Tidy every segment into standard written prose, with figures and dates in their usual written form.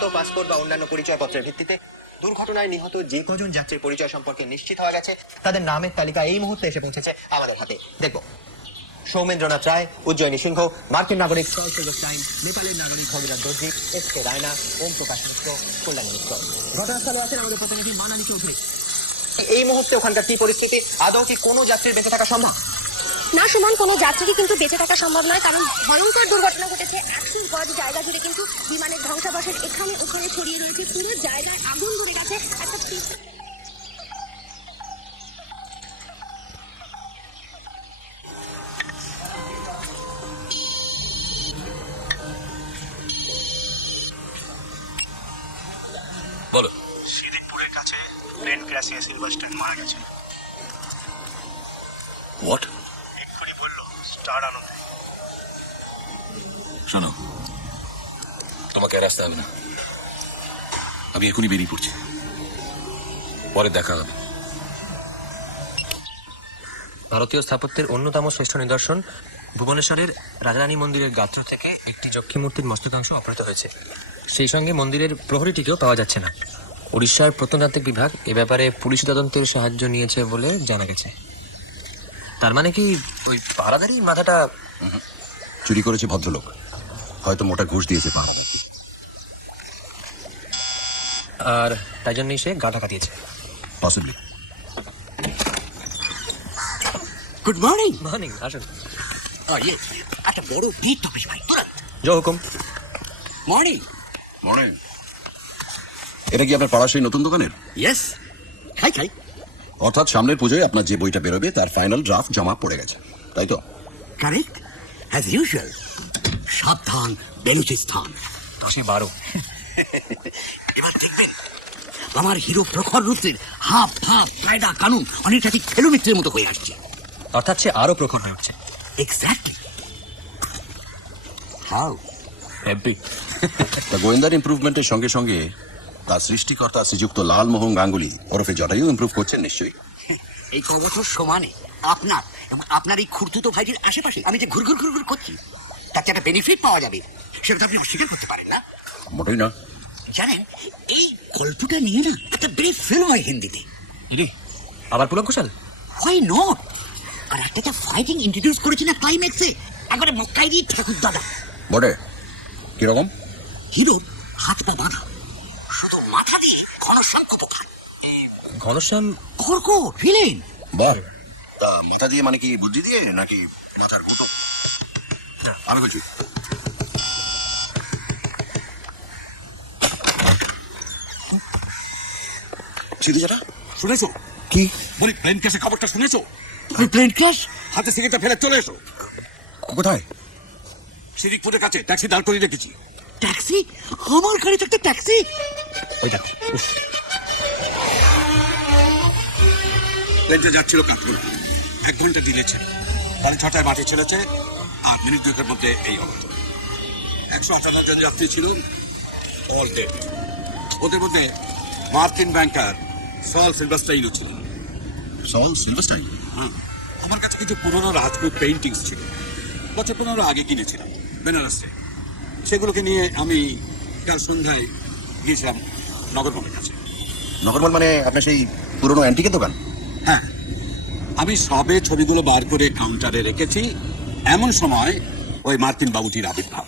Photo, passport বা অন্যান্য পরিচয়পত্রের ভিত্তিতে দুর্ঘটনায় নিহত যে কজন যাত্রীর পরিচয় সম্পর্কে নিশ্চিত হওয়া গেছে তাদের নামের তালিকা এই মুহূর্তে এসে পৌঁছেছে আমাদের হাতে। দেখবো সৌমেন্দ্রনাথ রায়, উজ্জয়িনী সিংহ, মার্কিন নাগরিক নেপালের নাগরিক ভগীরথ দর্জি, SK রায়না, ওম প্রকাশ মিশ্র, কল্যাণী মিশ্র। ঘটনাস্থলে আছেন আমাদের প্রতিনিধি মানালি চৌধুরী। এই মুহূর্তে ওখানকার কি পরিস্থিতি? আদৌ কি কোনো যাত্রীর বেঁচে থাকা সম্ভব? না সুমন, কোনো যাত্রীকে কিন্তু বেঁচে থাকা সম্ভব নয়, কারণ ভয়ঙ্কর দুর্ঘটনা ঘটেছে। 100 গজ জায়গা জুড়ে কিন্তু বিমানের ধ্বংসাবশেষ এখানে ওখানে ছড়িয়ে রয়েছে, পুরো জায়গায় আগুন ধরে গেছে। বলো। সিদ্দিকপুরের কাছে প্লেন ক্র্যাশে সিলভারস্টার মারা গেছে। হোয়াট? এক্ষুনি বললো স্টার আনন্দে। শোনো, তোমাকে আর আসতে হবে না, আমি এখনই বেরিয়ে পড়ছি, পরে দেখা হবে। ভারতীয় স্থাপত্যের অন্যতম শ্রেষ্ঠ নিদর্শন ভুবনেশ্বরের রাজারানী মন্দিরের গাত্র থেকে একটি যক্ষী মূর্তির মস্তকাংশ অপহৃত হয়েছে। সেই সঙ্গে মন্দিরের প্রহরীটিকেও পাওয়া যাচ্ছে না। উড়িষ্যার প্রত্নতাত্ত্বিক বিভাগ এ ব্যাপারে পুলিশ তদন্তের সাহায্য নিয়েছে বলে জানা গেছে। তার মানে কি ওই পাহারাদারি মাথাটা চুরি করেছে ভদ্রলোক, হয়তো মোটা ঘুষ দিয়েছে পাহারা, আর তাই জন্যই সে গা ঢাকা দিয়েছে। পসিবলি। Good morning. মর্নিং, আসুন। একটা বড় ভিড় অফিস ভাই। জয় হুকুম। মর্নিং। মনে এটা কি আপনার পাড়ার সেই নতুন দোকানের? ইয়েস, খাই। অর্থাৎ সামনের পুজোয় আপনার যে বইটা বেরোবে তার ফাইনাল ড্রাফট জমা পড়ে গেছে, তাই তো? Correct, as usual. সাবধান বেলুচিস্তান। 10-12। এবার দেখবেন আমার হিরো প্রখর রুদ্রের হাফ হাফ কায়দা কানুন অনেকটা ঠিক ফেলুমিত্রের মতো হয়ে আসছে। অর্থাৎ সে আরো প্রখর হয়ে উঠছে। এক্স্যাক্টলি। How happy. তা গোয়েন্দার ইমপ্রুভমেন্টের সঙ্গে সঙ্গে তার সৃষ্টিকর্তা শ্রীযুক্ত লালমোহন গাঙ্গুলি ওরফে জটায়ু ইমপ্রুভ করছেন নিশ্চয়ই। এই কবছর সমানে আপনার এবং আপনার এই খুঁড়তুতো ভাইটির আশেপাশে আমি যে ঘুরঘুর করছি তাতে একটা বেনিফিট পাওয়া যাবে, সেটা তো আপনি অস্বীকার করতে পারেন না। মোটেই না। জানেন, এই গল্পটা নিয়ে না একটা ব্রেভ ফিল্ম হয় হিন্দিতে। আবার পুলক ঘোষাল? Why not? আর একটা যা ফাইটিং ইন্ট্রোডিউস করেছে না ক্লাইম্যাক্সে, একবারে মক্কাই দিয়ে ঠাকুর দাদা। বটে, কিরকম? হিরোর হাত পা বাঁধা, শুধু মাথা দিয়ে ঘনশ্যাম কপোখান। ঘনশ্যাম কর্ক ভিলেন। বাহ, তা মাথা দিয়ে মানে কি বুদ্ধি দিয়ে নাকি মাথার গুটো? আমি বলছি সিদ্ধিজাটা শুনেছো? কি বলি প্লেন ক্র্যাশের খবরটা শুনেছো? Plane crash? হাতে সিগারেটটা ফেলে চলে এসো। কোথায়? সিদ্দিকপুরের কাছে ট্যাক্সি দাঁড় করিয়ে রেখেছি। ট্যাক্সি? আমার গাড়িতে একটা ট্যাক্সি? ওইটা প্লেনটা যাচ্ছিল কাঠগোড়া, 1 ঘন্টা ডিলে ছিল। তাহলে 6টায় মাঠে ছেড়েছে, আর মিনিট 2-এর মধ্যে এই অবস্থা। 158 জন যাত্রী ছিল, অল ডেড। ওদের মধ্যে মার্কিন ব্যাংকার সল সিলভারস্টাইনও ছিল। সল সিলভারস্টাইন? আমার কাছে কিছু পুরোনো রাজপুত পেইন্টিংস ছিল, বছর 15 আগে কিনেছিলাম বেনারসে। সেগুলোকে নিয়ে আমি কাল সন্ধ্যায় গিয়েছিলাম নগরমলের কাছে। নগরমল মানে আপনার সেই পুরনো অ্যান্টিকের দোকান? হ্যাঁ, আমি সবে ছবিগুলো বার করে কাউন্টারে রেখেছি, এমন সময় ওই মার্কিন বাবুটির আবির্ভাব।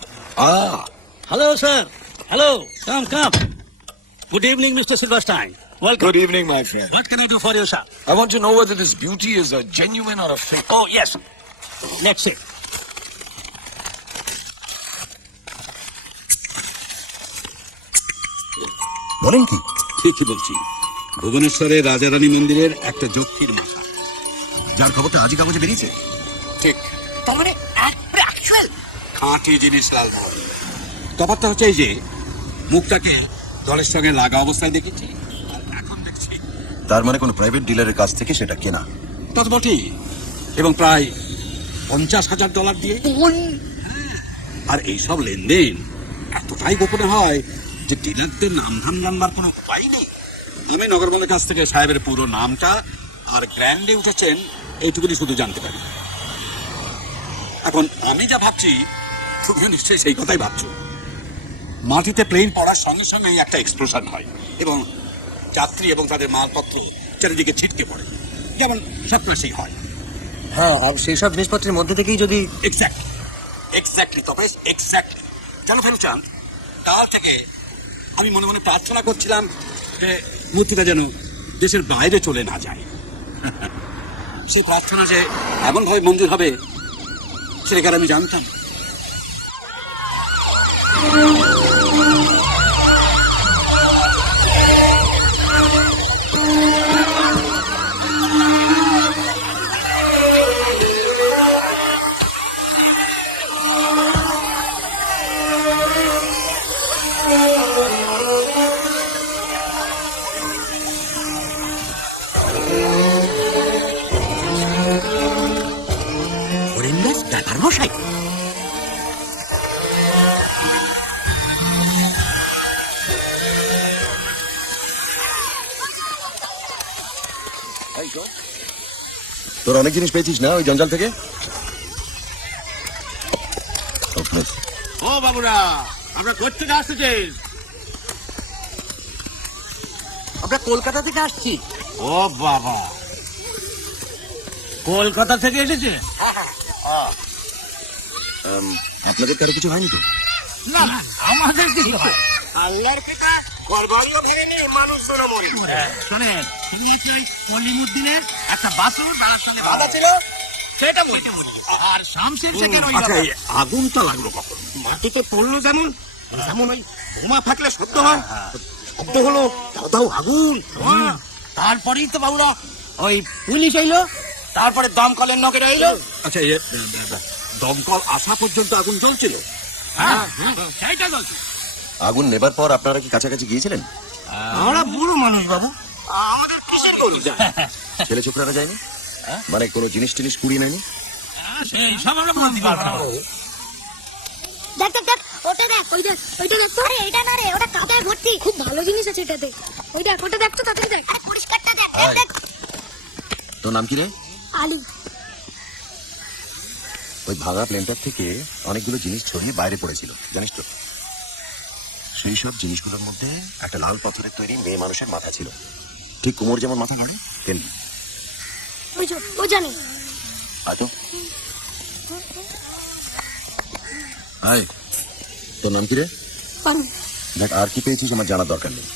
Hello, sir. Hello. Come. Good evening, Mr. Silverstein. Welcome. Good evening, my friend. What can I do for you, sir? I want to know whether this beauty is a genuine or a fake. Oh, yes. Let's see. বলেন কি? ঠিকই বলছি, ভুবনেশ্বরের রাজারানী মন্দিরের একটা যক্ষীর মাথা, যার খবরটা আজই কাগজে বেরিয়েছে। ঠিক। তার মানে অ্যাকচুয়াল খাঁটি জিনিস লালমোহন। তফাৎটা হচ্ছে এই যে মুখটাকে দলের সঙ্গে লাগা অবস্থায় দেখেছি, আর এখন দেখছি। তার মানে কোনো প্রাইভেট ডিলারের কাছ থেকে সেটা কেনা? তা তো বটেই, এবং প্রায় $50,000 দিয়ে। আর এইসব লেনদেন এতটাই গোপনে হয় যে ডিলারদের নাম ধাম জানবার কোনো উপায় নেই। আমি নগরমলের কাছ থেকে সাহেবের পুরো নামটা আর গ্র্যান্ডে উঠেছেন এইটুকুনি শুধু জানতে পারি। এখন আমি যা ভাবছি তুমিও নিশ্চয়ই সেই কথাই ভাবছো। মাটিতে প্লেন পড়ার সঙ্গে সঙ্গে একটা এক্সপ্লোশন হয় এবং যাত্রী এবং তাদের মালপত্র চারিদিকে ছিটকে পড়ে, যেমন সবটাই হয়। হ্যাঁ, আর সেই সব জিনিসপত্রের মধ্যে থেকেই যদি এক্স্যাক্টলি তবে এক্স্যাক্টলি জানো ফেলুচাঁদ, তার থেকে আমি মনে মনে প্রার্থনা করছিলাম যে মূর্তিটা যেন দেশের বাইরে চলে না যায়। সেই প্রার্থনা যে এমন ভাবে মঞ্জুর হবে সেটা আমি জানতাম। ব্যাপার মশাই, তোর অনেক জিনিস পেয়েছিস না ওই জঞ্জাল থেকে? ও বাবুরা, আমরা কোথা আসতেছিস? আমরা কলকাতা থেকে আসছি। ও বাবা, কলকাতা থেকে এসেছে? আপনাদের কারো কিছু হয়নি তো? না, আমাদের কিছু হয়। আল্লাহর পিতা করবানিও ফেরেনি, মানুষজনও মরে। শোনেন, শুধু হচ্ছে ওই কলিমুদ্দিনের একটা বাসুর বেড়ার সঙ্গে বাঁধা ছিল, সেটা মরে গেছে। আর শামসের সেখানে ওই আচ্ছা, এই আগুনটা লাগলো কখন? মাটিতে পড়লো যেমন যেমন ওই বোমা ফাটলে শব্দ হয়, শব্দ হলো দাও দাও আগুন। তারপরেই তো বাবুরা ওই পুলিশ এলো, তারপরে দমকলের নকেরা এলো। আচ্ছা, দমকল আসা পর্যন্ত আগুন জ্বলছিল? হ্যাঁ, সেইটা চলছে। আগুন নেবার পর আপনারা কি কাছাকাছি গিয়েছিলেন? আমরা বুড়ো মানুষ বাবু, আমাদের কিসের গরু যায়? ছেলে ছোকরারা যায়নি? মানে কোনো জিনিস টিনিস কুড়িয়ে নেয়নি? সেই সব আমরা বলতে পারবো না। দেখ দেখ দেখ, ওটা দেখ, ওই দেখ, ওইটা দেখ। আরে এটা না রে, ওটা কাদায় ভর্তি। খুব ভালো জিনিস আছে এটাতে। ওই দেখ, ওটা দেখ তো, তাড়াতাড়ি দেখ। আরে পরিষ্কারটা দেখ, দেখ দেখ। তোর নাম কি রে? আলু। ওই ভাঙা প্লেনটার থেকে অনেকগুলো জিনিস ছড়িয়ে বাইরে পড়েছিল, জানিস তো? সেই সব জিনিসগুলোর মধ্যে একটা লাল পাথরের তৈরি মেয়ে মানুষের মাথা ছিল, ঠিক কোমর যেমন মাথা কাটে তেমনি। ওই যে, ও জানি। আতো আয়, তোর নাম কি রে? পারু। দেখ, আর কি পেয়েছিস আমার জানার দরকার নেই,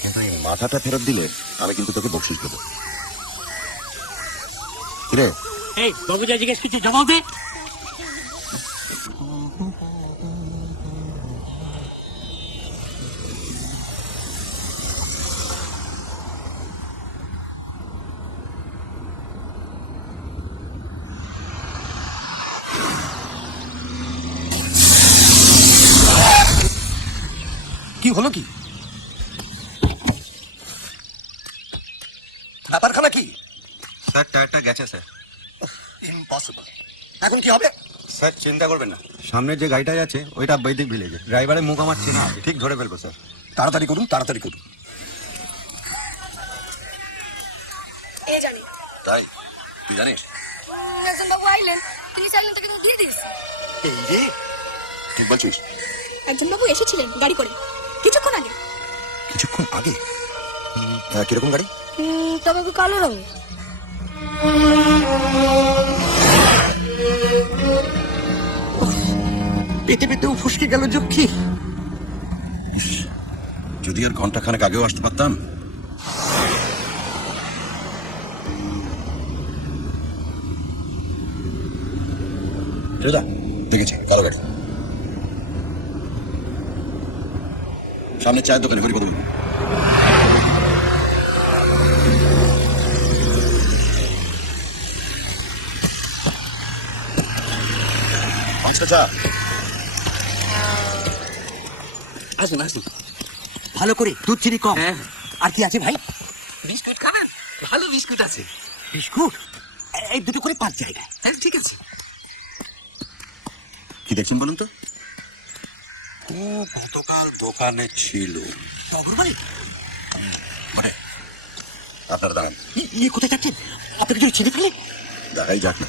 কিন্তু এই মাথাটা ফেরত দিলে আমি কিন্তু তোকে বকশিস দেবো। কিরে, এই বাবু যা জিজ্ঞেস কিছু জবাব দে। কি হলো? কি ব্যাপারখানা কি? স্যার, টায়ারটা গেছে স্যার। ইম্পসিবল। এখন কি হবে? স্যার, চিন্তা করবেন না, সামনের যে গাড়িটাই আছে ওইটা বৈদিক ভিলেজে। ড্রাইভারের মুখ আমার চেনা আছে, ঠিক ধরে ফেলবো স্যার। তাড়াতাড়ি করুন, তাড়াতাড়ি করুন। এ জানি। তাই তুই জানিস? একজন বাবু আইলেন, তিনি চাইলেন তাকে দিয়ে দিস। এই রে, ঠিক বলছিস? একজন বাবু এসেছিলেন গাড়ি করে কিছুক্ষণ আগে। কিছুক্ষণ আগে? কিরকম গাড়ি? তবে কালো রঙ। পেতে পেতেও ফুসকে গেল যক্ষী। যদি আর ঘন্টাখানেক আগেও আসতে পারতাম। দেখেছি কালো গাড়ি, সামনে চায়ের দোকানে হরিপদ। আচ্ছা, আসুন আসুন, ভালো করে দুধ চিনি কম। আর কি আছে ভাই? বিস্কুট খাবেন? ভালো বিস্কুট আছে। বিস্কুট এই দুটো করে 5 জায়গায়। হ্যাঁ, ঠিক আছে। কি দেখছেন বলুন তো? ও গতকাল দোকানে ছিল। ভাই, মানে আপনারা দাঁড়ান, ইয়ে কোথায় যাচ্ছেন? আপনাকে যদি চিনি ফেলে। দেখাই যাক না।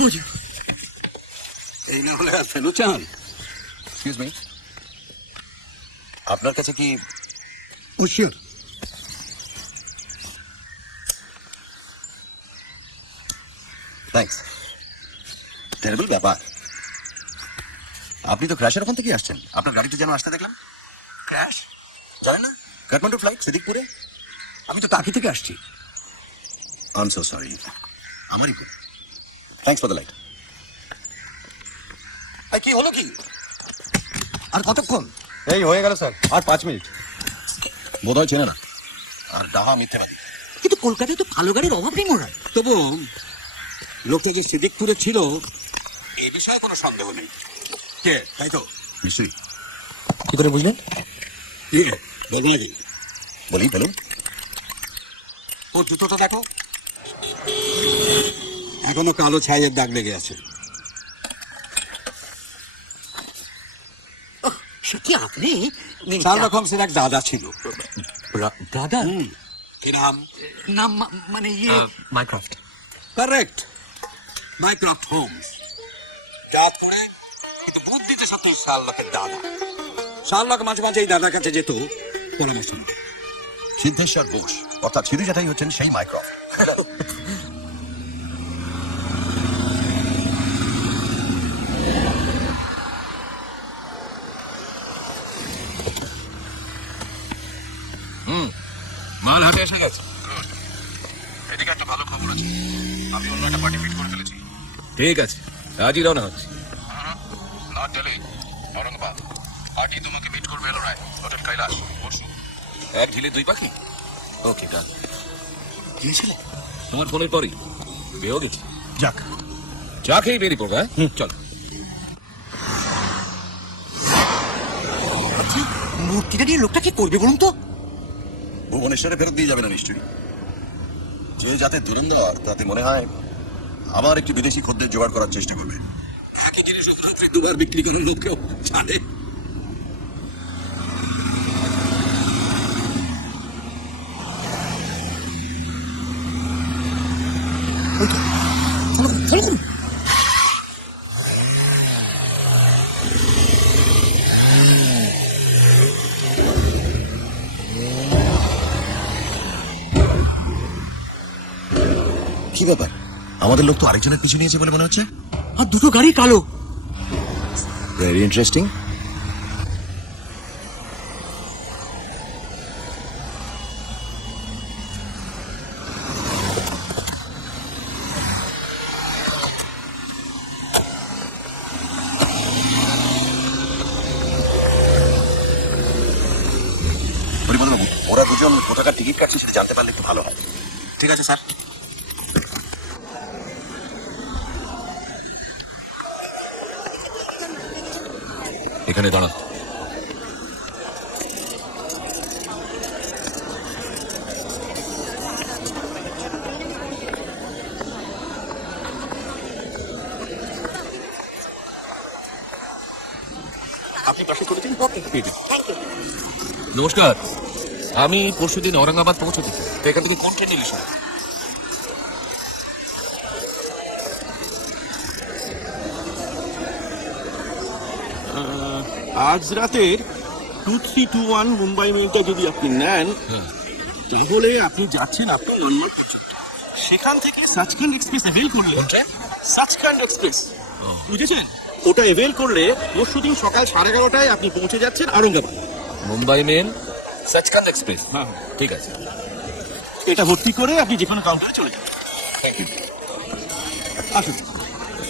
বুঝি এই না হলে আর ফেলু চান। এক্সকিউজ মি, আপনার কাছে কি হুশিয়ার থ্যাঙ্কস। টেরিবল ব্যাপার। আপনি তো ক্র্যাশের ওখান থেকে আসছেন, আপনার গাড়িতে যেন আসতে দেখলাম। ক্র্যাশ? জানেন না, কাঠমান্ডু ফ্লাইট সিদ্দিকপুরে। আমি তো টাকি থেকে আসছি। আই এম সো সরি, আমারই ভুল। Thanks for the light. কি হলো কি? আর কতক্ষণ? এই হয়ে গেল স্যার, আর 5 মিনিট। বোধহয় চেনে না, আর ডাহা মিথ্যেবাদী। কিন্তু কলকাতায় তো ভালো গাড়ির অভাব নেই মোড়া। তবু লোকটা যে সিদ্দিকপুরে ছিল এ বিষয়ে কোনো সন্দেহ নেই। কে? তাই তো? নিশ্চয়ই। কি করে বুঝলেন? কি রে, বলবো নাকি? বলি বলুন। ওর জুতোটা দেখো, এখনো কালো ছাইয়ের দাগ লেগে আছে। সে কি আপনি? শার্লক হোমসের এক দাদা ছিল। দাদা? কি নাম? নাম মানে ইয়ে মাইক্রোফট। Correct, মাইক্রোফট Holmes. চাঁদপুরে, কিন্তু বুদ্ধিতে সত্যি শার্লকের দাদা। শার্লক মাঝে মাঝে এই দাদার কাছে যেত পরামর্শ নিতে। সিদ্ধেশ্বর বোস, অর্থাৎ সিধু জ্যাঠাই হচ্ছেন সেই মাইক্রোফট। মাল হাটে এসে গেছে। এদিকে একটা ভালো খবর আছে, আমি অন্য একটা পার্টি ফিট করে ফেলেছি। ঠিক আছে, আজই রওনা হচ্ছে। নট দিল্লি, ঔরঙ্গাবাদ। পার্টি তোমাকে মিট করবে এলো রায়, হোটেল কৈলাস, পরশু। এক ঢিলে 2 পাখি। ওকে, ডান। গিয়েছিলে? তোমার ফোনের পরই বেও গেছি। যাক, চা খেয়ে বেরিয়ে পড়বে। হ্যাঁ, চল। আচ্ছা মূর্তিটা নিয়ে লোকটা কি করবে বলুন তো? ভুবনেশ্বরে ফেরত দিয়ে যাবে না নিশ্চয়ই। যে যাতে ধুরন্ধর, তাতে মনে হয় আবার একটি বিদেশি খদ্দের জোগাড় করার চেষ্টা করবে। একই জিনিস রাত্রি 2 বার বিক্রি করার লোককেও জানে। কি ব্যাপার, আমাদের লোক তো আরেকজনের পিছু নিয়েছে বলে মনে হচ্ছে। আর দুটো গাড়ি কালো। Very interesting. হরিপদবাবু, ওরা দুজন কোথাকার টিকিট কাটছে সেটা জানতে পারলে একটু ভালো হয়। ঠিক আছে স্যার। এখানে দাঁড়া। আপনি পাশে করেছেন? ওকে, থ্যাংক ইউ। নমস্কার, আমি পরশুদিন ঔরঙ্গাবাদ পৌঁছতে চাই। তো এখান থেকে কোন ট্রেন নিলিস? আজ রাতের 2321 মুম্বাই মেলটা যদি আপনি নেন, তাহলে আপনি যাচ্ছেন আপনার লন্ডন পর্যন্ত। সেখান থেকে সাচখান্ড এক্সপ্রেস এভেল করলে, সাচখান্ড এক্সপ্রেস, বুঝেছেন? ওটা এভেল করলে পরশুদিন সকাল 11:30টায় আপনি পৌঁছে যাচ্ছেন আরঙ্গাবাদ। Mumbai mail, Sachkhand express. হ্যাঁ, ঠিক আছে। এটা ভর্তি করে আপনি যে কোনো কাউন্টারে চলে যাবেন। আসুন।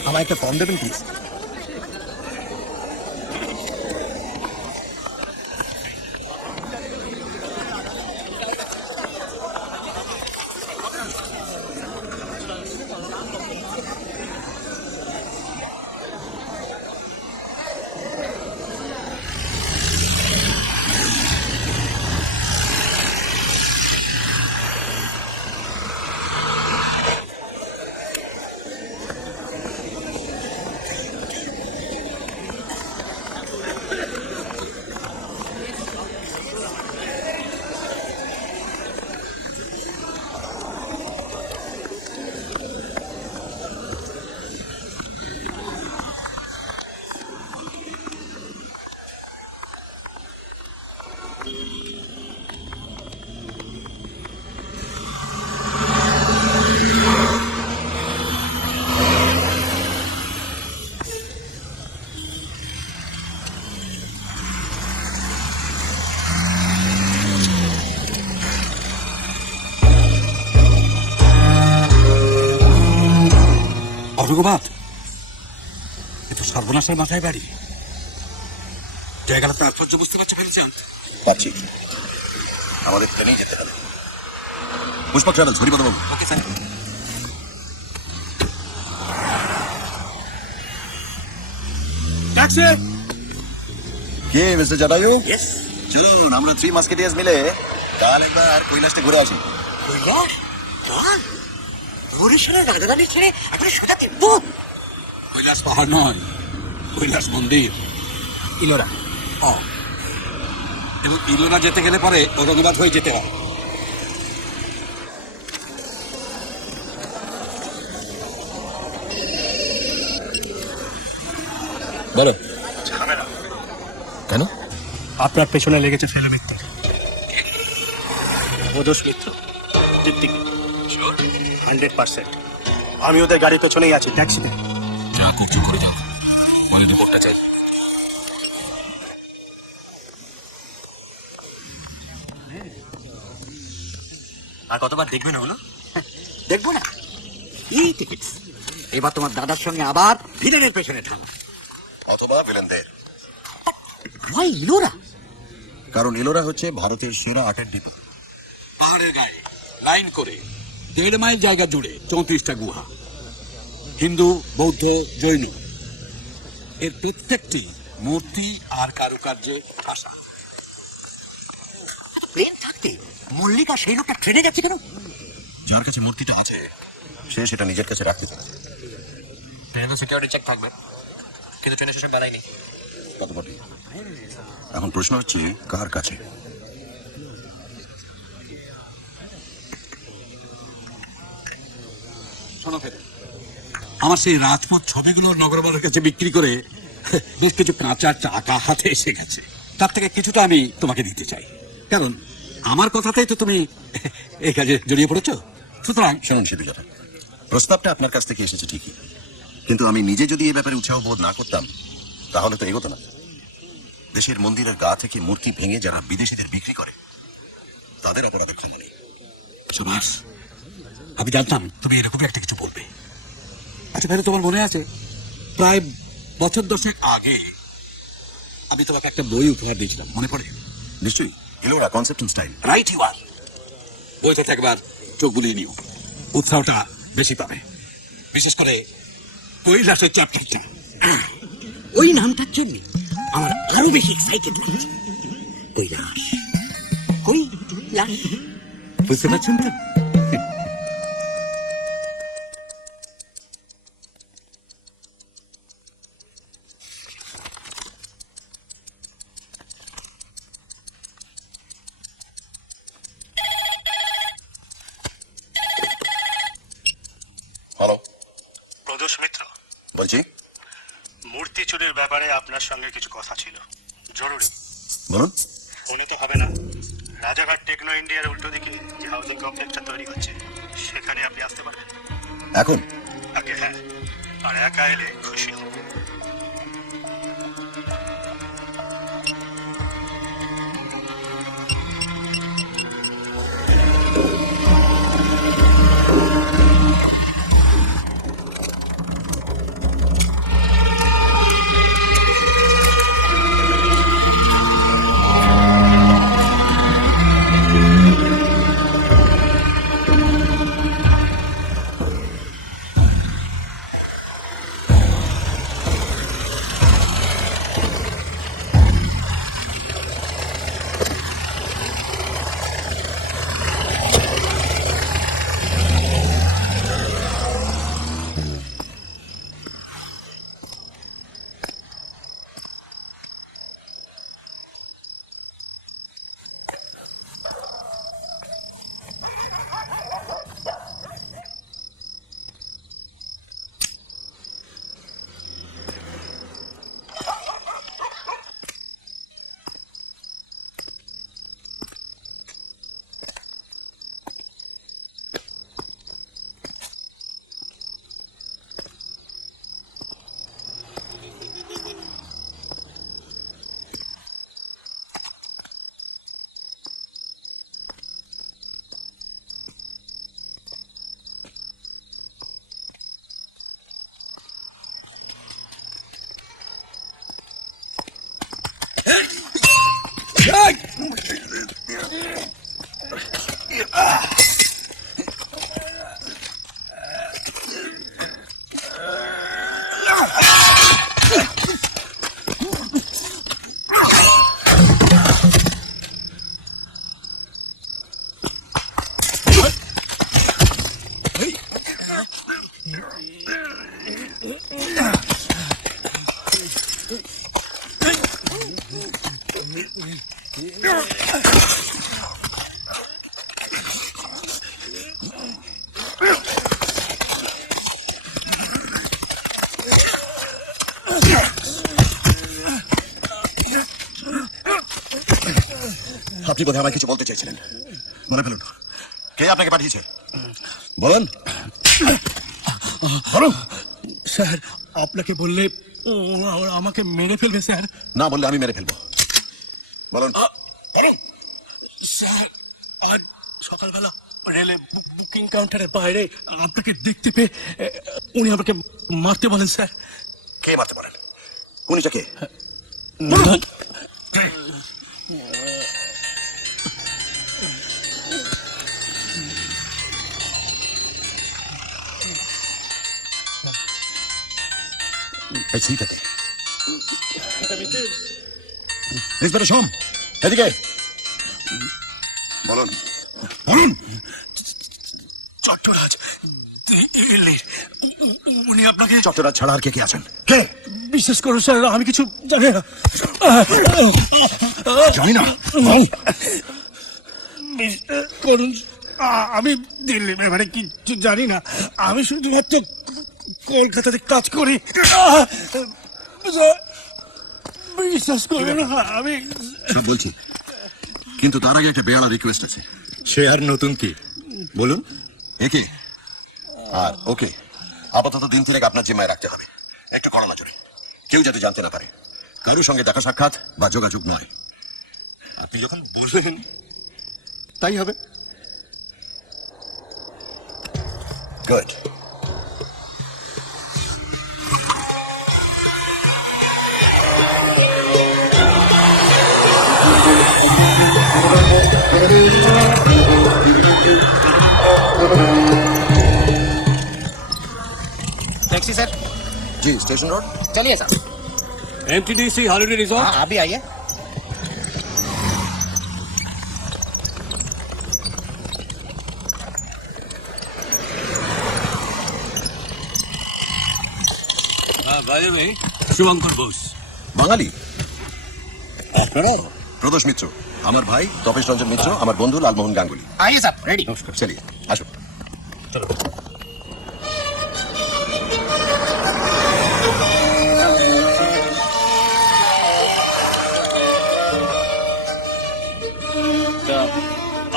আমার একটা ফর্ম দেবেন প্লিজ? ঔরঙ্গাবাদ এ তো সর্বনাশের মাথায় বাড়ি। জায়গাটা তাৎপর্য বুঝতে পারছো ফেলছেন? পাচ্ছি, আমাদের ট্রেনেই যেতে হবে। পুষ্পক ট্রাভেলস, হরিপদ বাবু। Okay sir. ট্যাক্সি। কে মিস্টার জটায়ু? চলুন আমরা থ্রি মাস্কেটিয়ার্স মিলে কাল একবার কৈলাসটা ঘুরে আসি। কৈলাস? চল। বরিশালের রাজধানী ছেড়ে এখন সোজা দেখবো। কৈলাস পাহাড় নয়, কৈলাস মন্দির, ইলোরা। ও, এবং ইলোরা যেতে গেলে পরে ঔরঙ্গাবাদ হয়ে যেতে হয়। বলো। কেন? আপনার পেছনে লেগেছে ফেলে মিত্র, ওজস মিত্র, টিকটিক 100%। আমি ওদের গাড়ির পেছনেই আছি, ট্যাক্সিতে। যা খুব চুপ করে যাও, বলে রিপোর্টটা চাই। আর কতবার দেখবে না হলো? দেখবো না, এই টিকিট। এবার তোমার দাদার সঙ্গে আবার ভিলেনের পেছনে ঠানা। অথবা ভিলেনদের, ওই ইলোরা। কারণ এলোরা হচ্ছে ভারতের সেরা আটের ডিপো। পাহাড়ের গায়ে লাইন করে 1.5 মাইল জায়গা জুড়ে 34টা গুহা, হিন্দু, বৌদ্ধ, জৈন, এর প্রত্যেকটি মূর্তি আর কারুকার্যে ভাষা। প্লেন থাকতে মল্লিকা সেই লোকটা ট্রেনে যাচ্ছে কেন? যার কাছে মূর্তিটা আছে সে সেটা নিজের কাছে রাখতে চায়। ট্রেনে তো সিকিউরিটি চেক থাকবে, কিন্তু ট্রেনে সেসব বেড়ায়নি। কত বটে। এখন প্রশ্ন হচ্ছে কার কাছে? শোনো ফেরে, আমার সেই রাজপথ ছবিগুলো নগরবালের কাছে বিক্রি করে বেশ কিছু কাঁচা টাকা হাতে এসে গেছে। তার থেকে কিছুটা আমি তোমাকে দিতে চাই, কারণ আমার কথাতেই তো তুমি এই কাজে জড়িয়ে পড়েছো। সুতরাং শুনুন সিদ্ধুজাটা, প্রস্তাবটা আপনার কাছ থেকে এসেছে ঠিকই, কিন্তু আমি নিজে যদি এই ব্যাপারে উৎসাহ বোধ না করতাম তাহলে তো এগোতো না। দেশের মন্দিরের গা থেকে মূর্তি ভেঙে যারা বিদেশিদের বিক্রি করে তাদের অপরাধের ক্ষমা নেই। সুভাষ, আমি জানতাম তুমি এরকমই একটা কিছু বলবে। আচ্ছা ভাই, তোমার মনে আছে প্রায় বছর 10 আগে আমি তোমাকে একটা বই উপহার দিয়েছিলাম, মনে পড়ে? নিশ্চয়ই, Ellora concept style. Right you are. বইটাতে একবার চোখ বুলিয়ে নিও, উৎসাহটা বেশি পাবে। বিশেষ করে কৈলাসের চ্যাপ্টারটা। ওই নামটার জন্য আমার আরো বেশি এক্সাইটেড লাগছে। কৈলাস, কৈলাস, বুঝতে পারছেন তো? হ্যালো, প্রদোষ মিত্র বলছি। মূর্তি চুরির ব্যাপারে আপনার সঙ্গে কিছু কথা ছিল, জরুরি। বলুন। মনে তো হবে না, রাজাঘাট টেকনো ইন্ডিয়ার উল্টো দিকে যে হাউজিং কমপ্লেক্সটা তৈরি হচ্ছে সেখানে আপনি আসতে পারবেন এখন? আগে হ্যাঁ, আর একা এলে খুশি হব। আপনি বোধহয় আমায় কিছু বলতে চেয়েছিলেন, মনে ফেলুন। কে আপনাকে পাঠিয়েছে বলুন, বলুন। স্যার আপনাকে বললে আমাকে মেরে ফেলবে স্যার। না বললে আমি মেরে ফেলবো। বলুন, বলুন। স্যার আজ সকালবেলা রেলে বুকিং কাউন্টারের বাইরে আপনাকে দেখতে পেয়ে উনি আমাকে মারতে বলেন স্যার। কে মারতে পারেন? উনিটা কে? এই সিটাতে ইন্সপেক্টর সোম, এদিকে বলুন, বলুন। চট্টরাজ দিল্লির, উনি আপনাকে। চট্টরাজ ছাড়া আর কে কে আছেন? কে? বিশ্বাস করুন স্যার আমি কিছু জানি না। জানি না? বল। বিশ্বাস করুন আমি দিল্লির ব্যাপারে কিছু জানি না। আমি শুধুমাত্র কলকাতাতে কাজ করি। বিশ্বাস করুন আমি সব বলছি, কিন্তু তার আগে একটা বেয়ালা রিকোয়েস্ট আছে। সে আর নতুন কি বলুন। একে আর ওকে আপাতত দিন তিনেক আপনার জিম্মায় রাখতে হবে, একটু কড়া নজরে, কেউ যাতে জানতে না পারে, কারোর সঙ্গে দেখা সাক্ষাৎ বা যোগাযোগ নয়। আপনি যখন বলবেন তাই হবে। গুড। टैक्सी सर, जी स्टेशन रोड। चलिए सर। MTDC holiday resort. हाँ अभी आइए। हाँ बाजे भाई, शुभंकर बोस। বাঙালি? আপনারা? প্রদোষ মিত্র আমার ভাই, তপেশ রঞ্জন মিত্র আমার বন্ধু, লালমোহন গাঙ্গুলি। आइए सर, रेडी। চলিয়ে আসুন।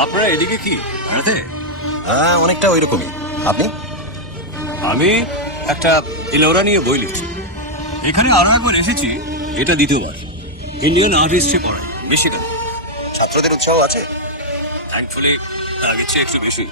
আপনারা এদিকে কি বেড়াতে? হ্যাঁ অনেকটা ওই রকমই। আপনি? আমি একটা এলোরা নিয়ে বই লিখছি। এখানে আরো একবার এসেছি, এটা দ্বিতীয়বার। ইন্ডিয়ান আর্টিস্টে পড়াই, মিশিগান। ছাত্রদের উৎসাহ আছে? থ্যাঙ্কফুলি আগের চেয়ে একটু বেশি।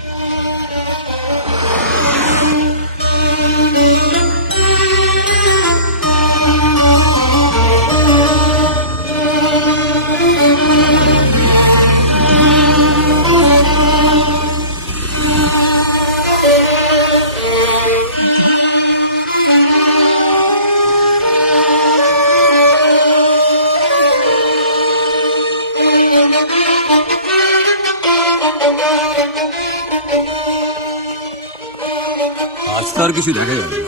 আজ তো আর কিছু দেখা গেল না।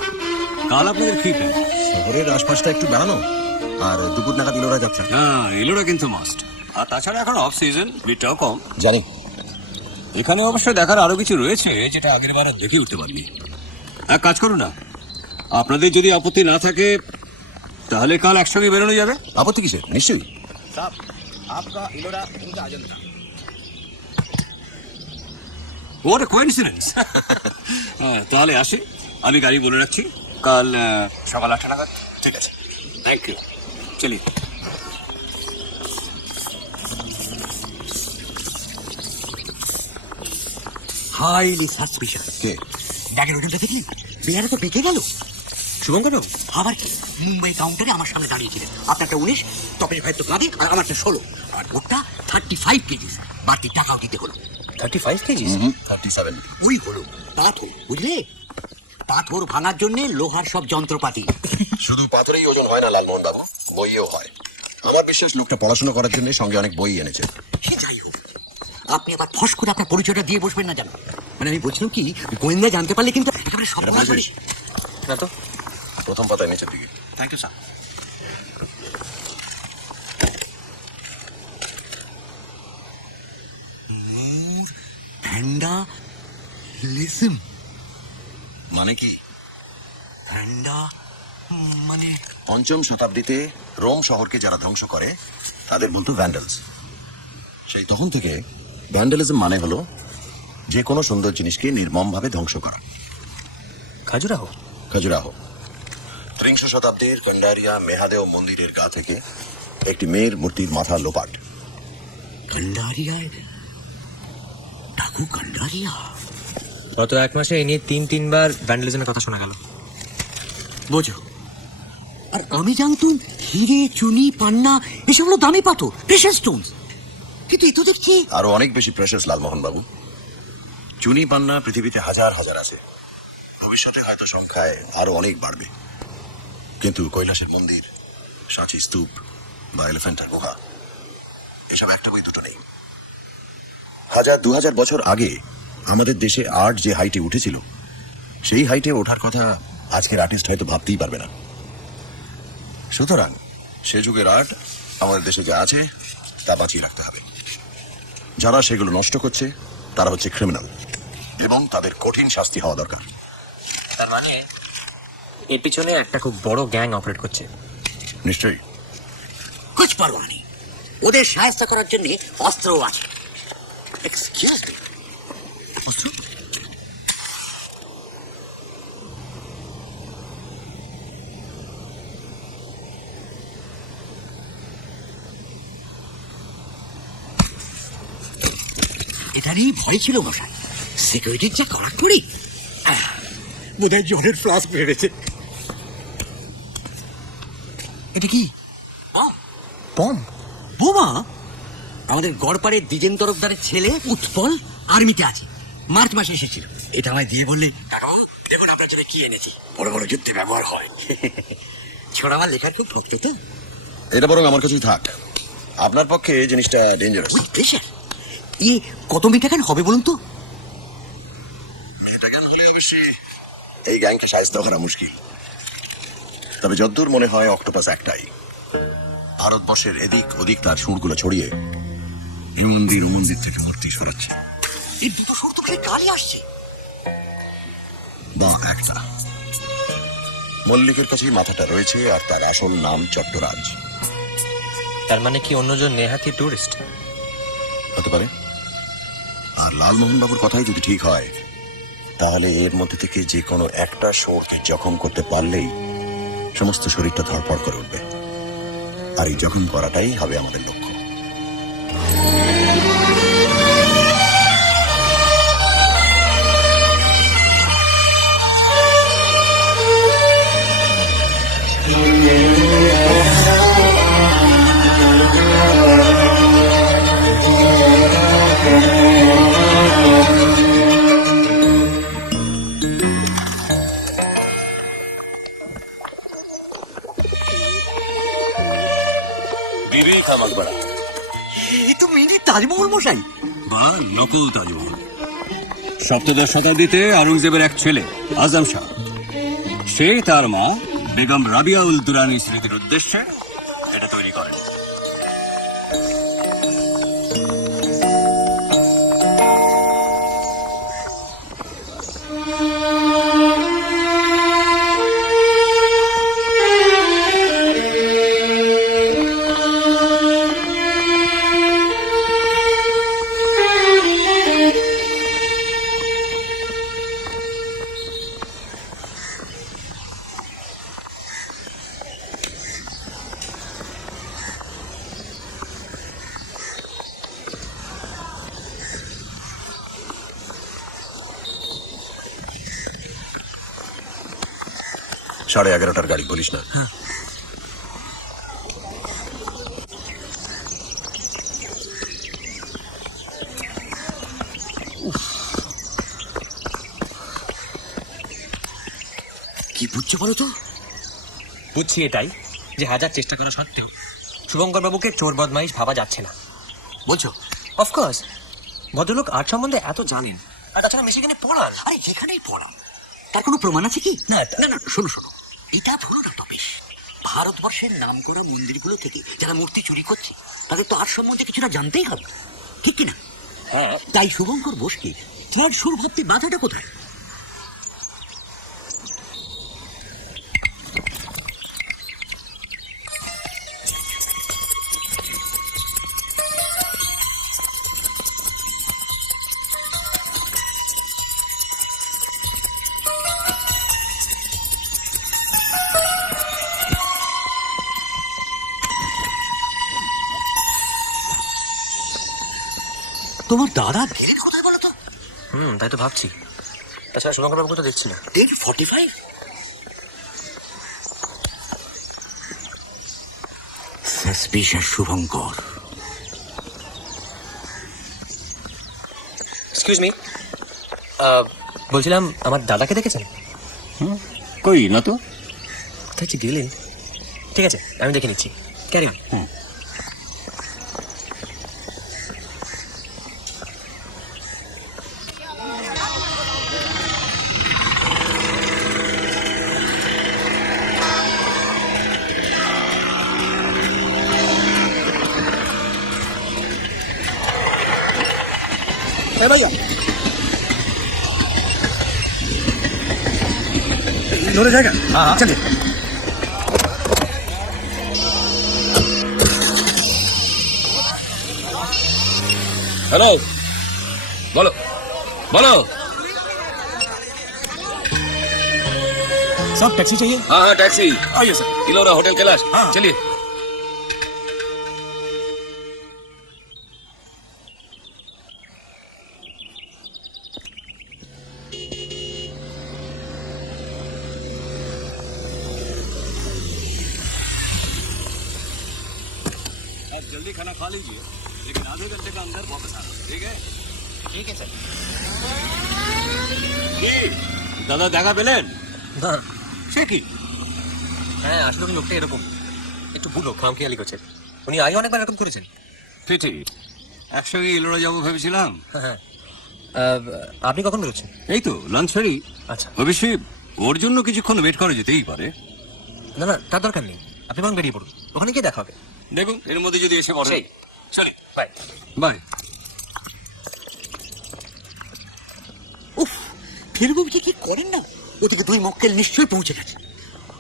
কাল আপনাদের কি প্ল্যান? শহরের আশপাশটা একটু বেড়ানো, আর দুপুর নাগাদ ইলোরা যাত্রা। হ্যাঁ এলোরা কিন্তু মাস্ট। আর তাছাড়া এখন অফ সিজন, ভিড়টাও কম। জানি। এখানে অবশ্য দেখার আরো কিছু রয়েছে যেটা আগের বার আর দেখে উঠতে পারিনি। এক কাজ করুন না, আপনাদের যদি আপত্তি না থাকে তাহলে কাল একসঙ্গে বেরোনো যাবে। আপত্তি কিসের? নিশ্চয়ই। साहब आपका इलोरा उनका अजंता। What a coincidence! তাহলে আসি, আমি গাড়ি বলে রাখছি কাল সকাল 8টা নাগাদ। ঠিক আছে। Thank you. চলিয়ে হাইলি সাসপিশাস। কে? ব্যাগের ওজনটা দেখলি? বিহারে তো বেঁকে গেল। শুভঙ্কর আবার কি মুম্বাই কাউন্টারে আমার সামনে দাঁড়িয়েছিলেন। আপনারটা 19, তপের ভাই তো কাঁদে, আর আমারটা 16। আর ওটা 35 কেজি। বাড়তি টাকাও দিতে হলো। 35 কেজি। 37। ওই হলো পাথর, বুঝলে? পাথর ভাঙার জন্য লোহার সব যন্ত্রপাতি। শুধু পাথরেই ওজন হয় না লালমোহন বাবু, বইও হয়। আমার বিশ্বাস লোকটা পড়াশোনা করার জন্য সঙ্গে অনেক বই এনেছে। সে যাই হোক, আপনি আবার ফস করে আপনার পরিচয়টা দিয়ে বসবেন না জানো? মানে আমি বলছিলাম কি, গোয়েন্দা জানতে পারলে কিন্তু একেবারে সব না তো। প্রথম পাতায় নিচের দিকে। Thank you sir. ভ্যান্ডালিজম মানে কি? মানে 5ম শতাব্দীতে রোম শহরকে যারা ধ্বংস করে তাদের বলতো ভ্যান্ডালস। সেই তখন থেকে ভ্যান্ডালিজম মানে হলো যে কোনো সুন্দর জিনিসকে নির্মমভাবে ধ্বংস করা। খাজুরাহো খাজুরাহো, ত্রিংশ শতাব্দীর কন্ডারিয়া মেহাদেও মন্দিরের গা থেকে একটি মেয়ের মূর্তির মাথা লোপাট। কান্ডারিয়ায় ডাকু কান্ডারিয়া। গত 1 মাসে এই নিয়ে 3-3বার ভ্যান্ডালিজমের কথা শোনা গেল। বোঝো, আর আমি জানতুম হিরে চুনি পান্না এসব হলো দামি পাথর, প্রেশার স্টোনস, কিন্তু এ তো দেখছি আরো অনেক বেশি প্রেশাস লালমোহন বাবু। চুনি পান্না পৃথিবীতে হাজার হাজার আছে, ভবিষ্যতে হয়তো সংখ্যায় আরো অনেক বাড়বে, কিন্তু কৈলাসের মন্দির, সাঁচি স্তূপ বা এলিফ্যান্টার গুহা এসব একটা বই দুটো নেই। 1000-2000 বছর আগে আমাদের দেশে আর্ট যে হাইটে উঠেছিল, সেই হাইটে ওঠার কথা আজকের আর্টিস্ট হয়তো ভাবতেই পারবে না। সুতরাং সে যুগের আর্ট আমাদের দেশে যা আছে তা বাঁচিয়ে রাখতে হবে। যারা সেগুলো নষ্ট করছে তারা হচ্ছে ক্রিমিনাল, এবং তাদের কঠিন শাস্তি হওয়া দরকার। তার মানে এর পিছনে একটা খুব বড় গ্যাং অপারেট করছে। নিশ্চয়ই। কুছ পারোয়া নেই, ওদের সাহায্য করার জন্য অস্ত্রও আছে। এক্সকিউজ মি, অস্ত্র? এটারই ভয় ছিল মশাই, সিকিউরিটির যা কড়াকড়ি। বোধহয় জলের ফ্লাস্ক বেড়েছে। এটা কি? বম? বোমা? আমাদের গড়পাড়ের দ্বিজেন তরফদারের ছেলে উৎপল আর্মিতে আছে, মার্চ মাসে এসেছিল। এটা আমায় দিয়ে বললে, দেখুন আপনার জন্য কি এনেছি, বড় বড় যুদ্ধে ব্যবহার হয়। ছোড়া আমার লেখার খুব ভক্ত তো। এটা বরং আমার কাছেই থাক, আপনার পক্ষে জিনিসটা ডেঞ্জারাস। With pressure. ইয়ে কত মিটার হবে বলুন তো? এটা জ্ঞান হলে অবশ্যই এই গ্যাংকে সাহায্য করা মুশকিল, তবে যদ্দূর মনে হয় অক্টোপাস একটাই। ভারতবর্ষের এদিক ওদিক তার সুরগুলো ছড়িয়ে এই মন্দির ও মন্দির থেকে ভর্তি সরাচ্ছে। এই দুটো সুর তো সেই কালই আসছে। বা একটা মল্লিকের কাছেই মাথাটা রয়েছে, আর তার আসল নাম চট্টরাজ। তার মানে কি অন্যজন নেহাতি টুরিস্ট হতে পারে। আর লালমোহন বাবুর কথাই যদি ঠিক হয়, তাহলে এর মধ্যে থেকে যে কোনো একটা শোরকে জখম করতে পারলেই সমস্ত শরীরটা ধড়ফড় করে উঠবে, আর এই জখম করাটাই হবে আমাদের লক্ষ্য। বিবি কা মকবরা এ তো মিনি তাজমহল মশাই। বা নকল তাজমহল। 17 শতাব্দীতে আওরঙ্গজেবের এক ছেলে আজম শাহ, সেই তার মা বেগম রাবিয়া উল দুরানি স্মৃতির উদ্দেশ্যে এটা তৈরি করেন। সাড়ে 11টার গাড়ি বলিস না। কি বুঝছো বলো তো? বুঝছি এটাই যে হাজার চেষ্টা করা সত্ত্বেও শুভঙ্কর বাবুকে চোর বদমাইশ ভাবা যাচ্ছে না। বলছো? অফকোর্স, ভদ্রলোক আর্ট সম্বন্ধে এত জানেন, আর তাছাড়া মিশিগানে পড়ান। আরে যেখানেই পড়ান, তার কোনো প্রমাণ আছে কি? না, না না, শোনো শোনো, এটা ভুলো না টপেশ। ভারতবর্ষের নাম করা মন্দিরগুলো থেকে যারা মূর্তি চুরি করছে, তাদের তো আর সম্বন্ধে কিছুটা জানতেই হবে, ঠিক কিনা? হ্যাঁ। তাই শুভঙ্কর বোসকে থার্ড সুর ভাবতে বাধাটা কোথায়? তোমার দাদা গেলেন কোথায় বলো তো? তাই তো ভাবছি। তাছাড়া শুভঙ্কর বাবুকে তো দেখছি না। 8:45 সাসপিশিয়াস শুভঙ্কর। এক্সকিউজ মি, বলছিলাম আমার দাদাকে দেখেছেন? কই না তো। কোথায় যে গেলেন? ঠিক আছে, আমি দেখে নিচ্ছি। Carry on. भैया लोरा जाएगा। हाँ चलिए। हेलो, बोलो बोलो। सब टैक्सी चाहिए? हाँ हाँ टैक्सी। आइए सर। इलोरा होटल कैलाश। हाँ। चलिए। आप जल्दी खाना खा लीजिए, लेकिन आधे घंटे का अंदर वापस आना, ठीक है? ঠিক আছে কি দাদা দেখা পেলেন? স্যার। সে কি? হ্যাঁ, আসলে উনি লোকটা এরকম একটু বুলো খামখেয়ালি করছে। উনি আগে অনেকবার এরকম করেছেন। ঠিক একসঙ্গে ইলোরা যাবো ভেবেছিলাম। হ্যাঁ। আপনি কখন বেরোচ্ছেন? এই তো লাঞ্চ সারি। আচ্ছা। অবশ্যই ওর জন্য কিছুক্ষণ ওয়েট করা যেতেই পারে। না না, তার দরকার নেই। আপনি বরং বেরিয়ে পড়ুন, ওখানে গিয়ে দেখা হবে। দেখুন এর মধ্যে যদি এসে পড়ে। সেই। চলি বাই। বাই। উফ, ফেরবু কি করেন না? ওদিকে 2 মক্কেল নিশ্চয়ই পৌঁছে গেছে।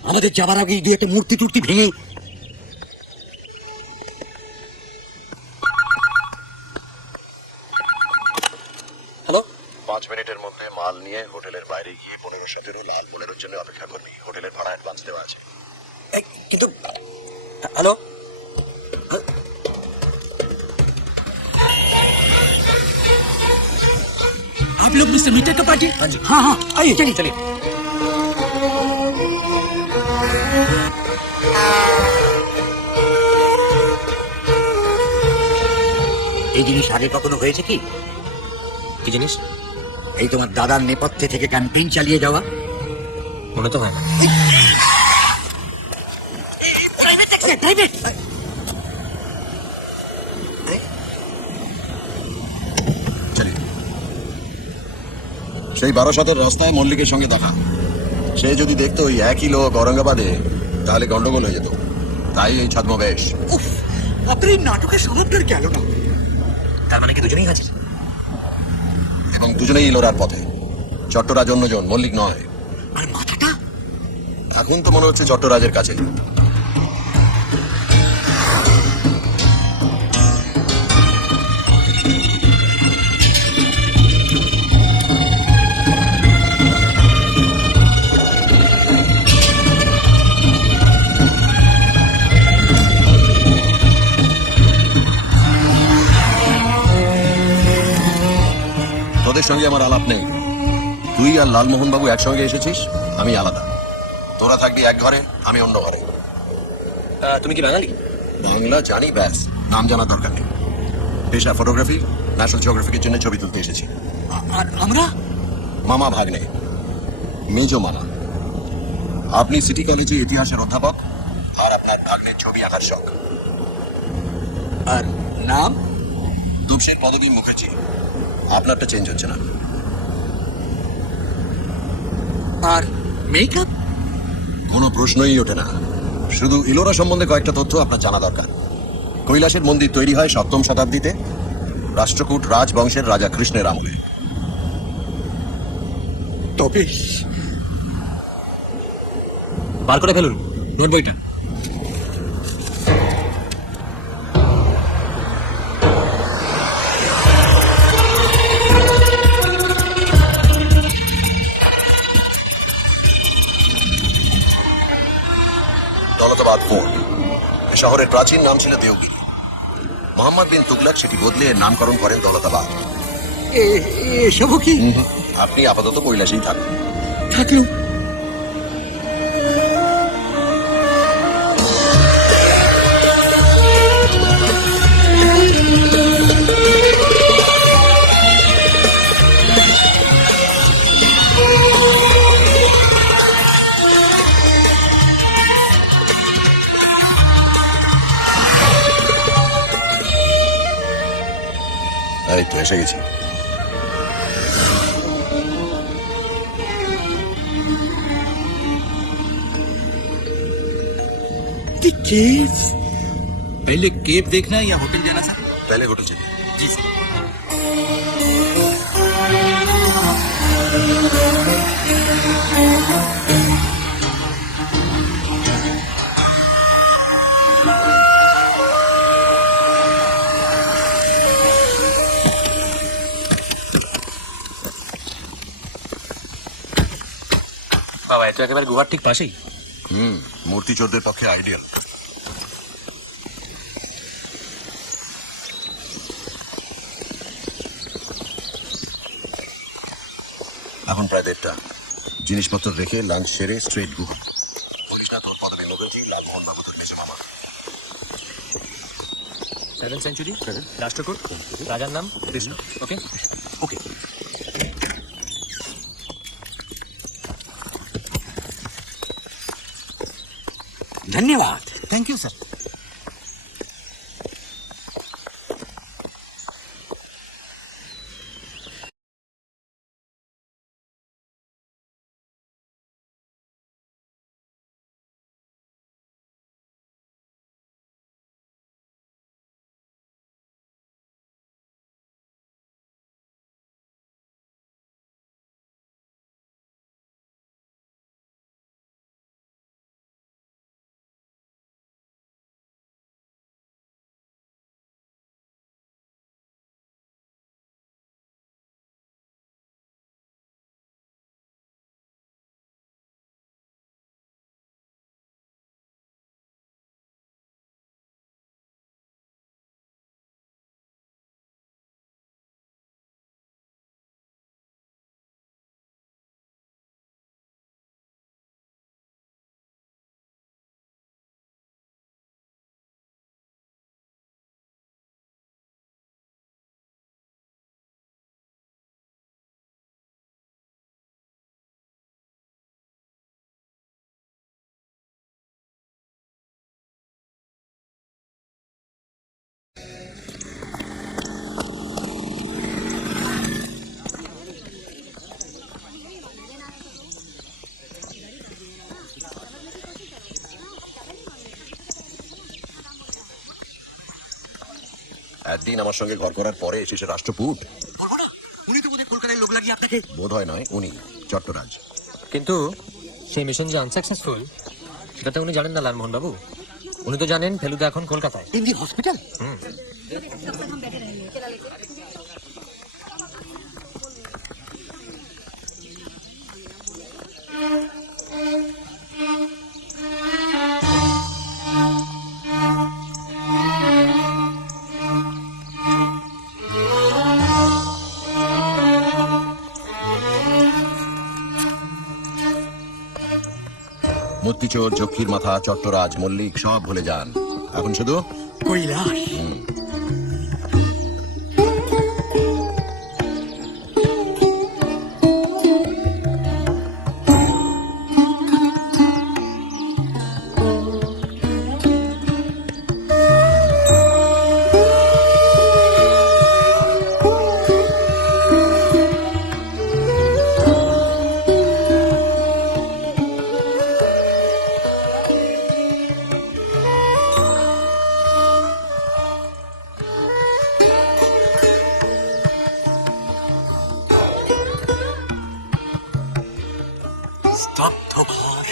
আমাদের যাবার আগে দুই একটা মূর্তি টুর্তি ভেঙে। হ্যালো। 5 মিনিটের মধ্যে মাল নিয়ে হোটেলের বাইরে গিয়ে 15-17 লাল বোলেরোর জন্য অপেক্ষা করবি। হোটেলের ভাড়া অ্যাডভান্স দেওয়া আছে। কিন্তু হ্যালো, आप लोग मिस्टर मीटर का पार्टी? हाँ हाँ आइए चलिए चलिए। এই জিনিস আগে কখনো হয়েছে কি? কি জিনিস? এই তোমার দাদার নেপথ্যে থেকে ক্যাম্পেইন চালিয়ে যাওয়া? মনে তো হয় না। প্রাইভেট চলি। সেই 12-17 রাস্তায় মল্লিকের সঙ্গে দেখা। সে যদি দেখতো ওই একই লোক ঔরঙ্গাবাদে, তাহলে গন্ডগোল হয়ে যেত। তাই এই ছদ্মবেশ। উফ, আপনার এই নাটকের স্বভাবটার গেল না। তার মানে কি দুজনেই আছে? এবং দুজনেই ইলোরার পথে। চট্টরাজ অন্যজন, মল্লিক নয়। আর মাথাটা? এখন তো মনে হচ্ছে চট্টরাজের কাছে। তোদের সঙ্গে আমার আলাপ নেই। তুই আর লালমোহন বাবু একসঙ্গে এসেছিস, আমি আলাদা। তোরা থাকবি এক ঘরে, আমি অন্য ঘরে। তুমি কি বাঙালি? বাংলা জানি, ব্যাস। নাম জানার দরকার নেই। পেশা ফটোগ্রাফি, ন্যাশনাল জিওগ্রাফিকের জন্য ছবি তুলতে এসেছি। আর আমরা? মামা ভাগ্নে, মেজো মামা। আপনি সিটি কলেজে ইতিহাসের অধ্যাপক, আর আপনার ভাগ্নের ছবি আঁকার শখ। আর নাম? দুপসের পদবী মুখার্জি। আপনারটা চেঞ্জ হচ্ছে না। আর মেকআপ? কোনো প্রশ্নই ওঠে না। শুধু ইলোরা সম্বন্ধে কয়েকটা তথ্য আপনার জানা দরকার। কৈলাসের মন্দির তৈরি হয় 7ম শতাব্দীতে, রাষ্ট্রকূট রাজবংশের রাজা কৃষ্ণের আমলে। তবে বার করে ফেলুন নোট বইটা। দৌলতাবাদ ফোর্ট। শহরের প্রাচীন নাম ছিল দেওগিরি। মোহাম্মদ বিন তুগলক সেটি বদলে এর নামকরণ করেন দৌলতাবাদ। এসবও কি আপনি আপাতত কৈলাসেই থাকুন। থাকলো? এই তো এসে গেছি। पहले केव देखना है या होटल जाना सर? पहले होटल चलिए। जी सर। বাবা এটা একেবারে গুহার ঠিক পাশেই। মূর্তি চোরদের পক্ষে আইডিয়াল। এখন প্রায় 1:30। জিনিসপত্র রেখে লাঞ্চ সেরে স্ট্রেট গুহা। বলিস না তোর পদমে নবীজি লালমোহন বাবু তোর পেছনে আমার। 7th সেঞ্চুরি রাষ্ট্রকূট, রাজার নাম কৃষ্ণ। Okay okay. ধন্যবাদ। Thank you sir. একদিন আমার সঙ্গে ঘর করার পরে এসেছে রাষ্ট্রপুট। বলবো না, উনি তো বোধহয় কলকাতায় লোক লাগিয়ে আপনাকে। বোধ হয় নয়, উনি চট্টরাজ। কিন্তু সেই মিশন যে আনসাকসেসফুল সেটা তো উনি জানেন না লালমোহন বাবু। উনি তো জানেন ফেলুদা এখন কলকাতায়। In the hospital. মূর্তিচোর, যক্ষীর মাথা, চট্টরাজ, মল্লিক সব ভুলে যান। এখন শুধু কৈলাস। স্তব্ধ ভাস,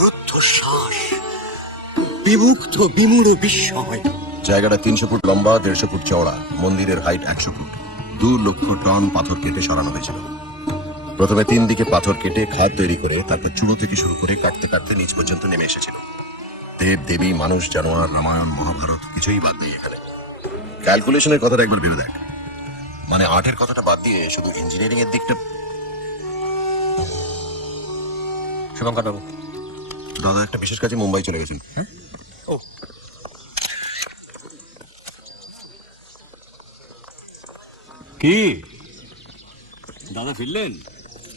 রুদ্ধশ্বাস, বিমুগ্ধ বিমূঢ় বিস্ময়। জায়গাটা 300 ফুট লম্বা, 150 ফুট চওড়া। মন্দিরের হাইট 100 ফুট। 2 লক্ষ টন পাথর কেটে সরানো হয়েছিল। প্রথমে 3 দিকে পাথর কেটে খাদ তৈরি করে তারপর চূড়ো থেকে শুরু করে কাটতে কাটতে নিচ পর্যন্ত নেমে এসেছিল। দেব দেবী, মানুষ, জানোয়ার, রামায়ণ, মহাভারত কিছুই বাদ নেই এখানে। ক্যালকুলেশনের কথাটা একবার ভেবে দেখ, মানে আর্টের কথাটা বাদ দিয়ে শুধু ইঞ্জিনিয়ারিং এর দিকটা। শুভঙ্কর বাবু, দাদা একটা বিশেষ কাজে মুম্বাই চলে গেছেন। ও কি দাদা ফিরলেন?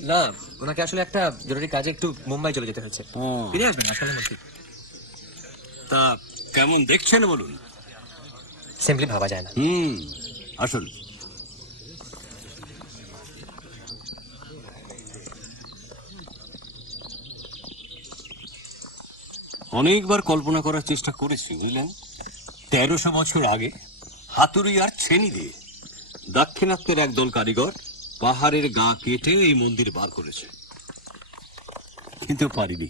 না, ওনাকে আসলে একটা জরুরি কাজে একটু মুম্বাই চলে যেতে হয়েছে। ফিরে আসবেন আজকালের মধ্যে। তা কেমন দেখছেন বলুন? সিম্পলি ভাবা যায় না। আসুন। অনেকবার কল্পনা করার চেষ্টা করেছি, বুঝলেন। 1300 বছর আগে হাতুড়ি আর ছেনি দিয়ে দাক্ষিণাত্যের একদল কারিগর পাহাড়ের গা কেটে এই মন্দির বার করেছে, কিন্তু পারিনি।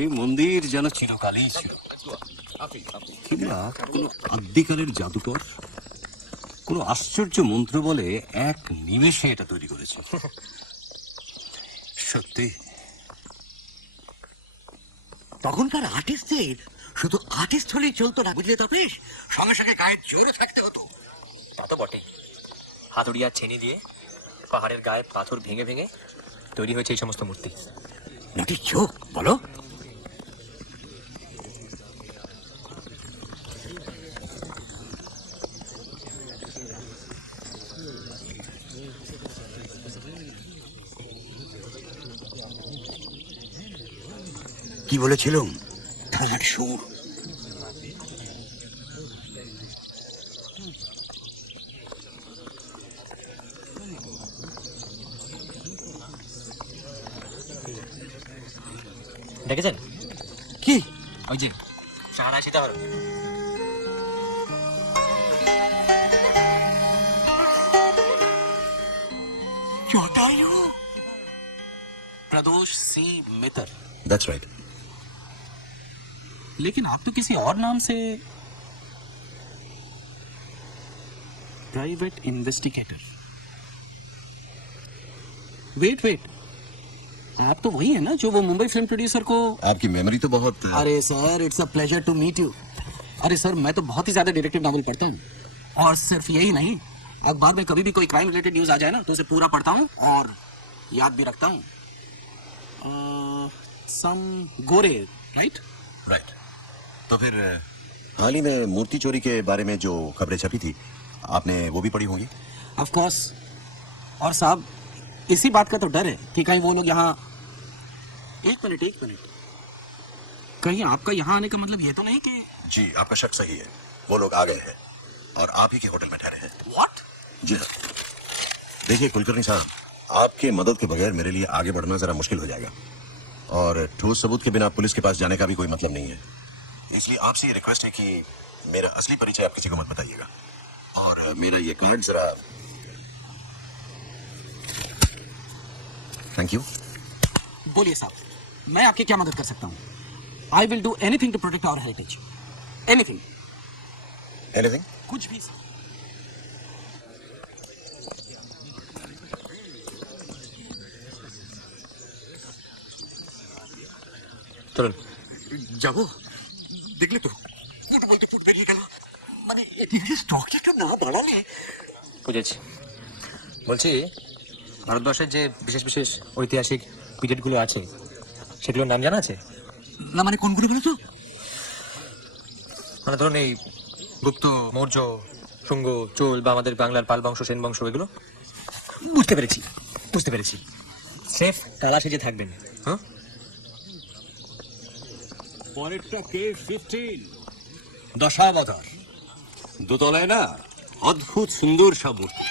এই মন্দির যেন চিরকালই ছিল, কিংবা কোনো আদ্যিকালের জাদুকর কোনো আশ্চর্য মন্ত্র বলে এক নিমেষে এটা তৈরি করেছে। সত্যি তখনকার আর্টিস্টদের শুধু আর্টিস্ট হলেই চলতো না, বুঝলে তপেশ, সঙ্গে সঙ্গে গায়ের জোরও থাকতে হতো। তা তো বটে। হাতুড়ি আর ছেনি দিয়ে পাহাড়ের গায়ে পাথর ভেঙে ভেঙে তৈরি হয়েছে এই সমস্ত মূর্তি। নাকি চোখ বলো? কি বলেছিলাম? ঠান্ডার সুর। দেখেছেন কি? ওই যে সাহারা সীতাহার। জটায়ু। प्रदोष सी मित्र। That's right. लेकिन आप तो किसी और नाम से प्राइवेट इन्वेस्टिगेटर। वेट वेट, आप तो वही है ना जो वो मुंबई फिल्म प्रोड्यूसर को। आपकी मेमोरी तो बहुत। अरे sir, it's a pleasure to meet you. अरे सर, मैं तो बहुत ही ज्यादा डिटेक्टिव नॉवल पढ़ता हूँ, और सिर्फ यही नहीं, अखबार में कभी भी कोई क्राइम रिलेटेड न्यूज आ जाए ना तो उसे पूरा पढ़ता हूँ और याद भी रखता हूँ। सम गोरे, राइट? राइट। तो फिर हाल ही में मूर्ति चोरी के बारे में जो खबरें छपी थी, आपने वो भी पढ़ी होंगी। Of course. और साहब, इसी बात का तो डर है कि कहीं वो लोग यहाँ। एक मिनट, कहीं आपका यहाँ आने का मतलब ये तो नहीं कि। जी, आपका शक सही है, वो लोग आ गए हैं और आप ही के होटल में ठहरे हैं। व्हाट? जी हाँ। देखिए कुलकर्णी साहब, आपके मदद के बगैर मेरे लिए आगे बढ़ना जरा मुश्किल हो जाएगा, और ठोस सबूत के बिना पुलिस के पास जाने का भी कोई मतलब नहीं है। इसलिए आपसे ये रिक्वेस्ट है कि मेरा असली परिचय आप किसी को मत बताइएगा, और मेरा ये कार्ड जरा। Thank you. बोलिए साहब, मैं आपकी क्या मदद कर सकता हूँ? I will do anything to protect our heritage. Anything. Anything? कुछ भी साहब। চলুন। যাবো? দেখলে তো, ফুট বলতে ফুট বেরিয়ে গেল। মানে এদিকে স্টকটা একটু না বাড়ালে। বুঝেছি। বলছি, ভারতবর্ষের যে বিশেষ বিশেষ ঐতিহাসিক পিরিয়ডগুলো আছে সেগুলোর নাম জানা আছে? না মানে কোনগুলো বলো তো? মানে ধরুন এই গুপ্ত, মৌর্য, শুঙ্গ, চোল, বা আমাদের বাংলার পাল বংশ, সেন বংশ, এগুলো। বুঝতে পেরেছি। সেফ তালা সেজে থাকবেন। হ্যাঁ, পরেরটা কেভ 15, দশাবতার। দোতলায় না অদ্ভুত সুন্দর সব মূর্তি।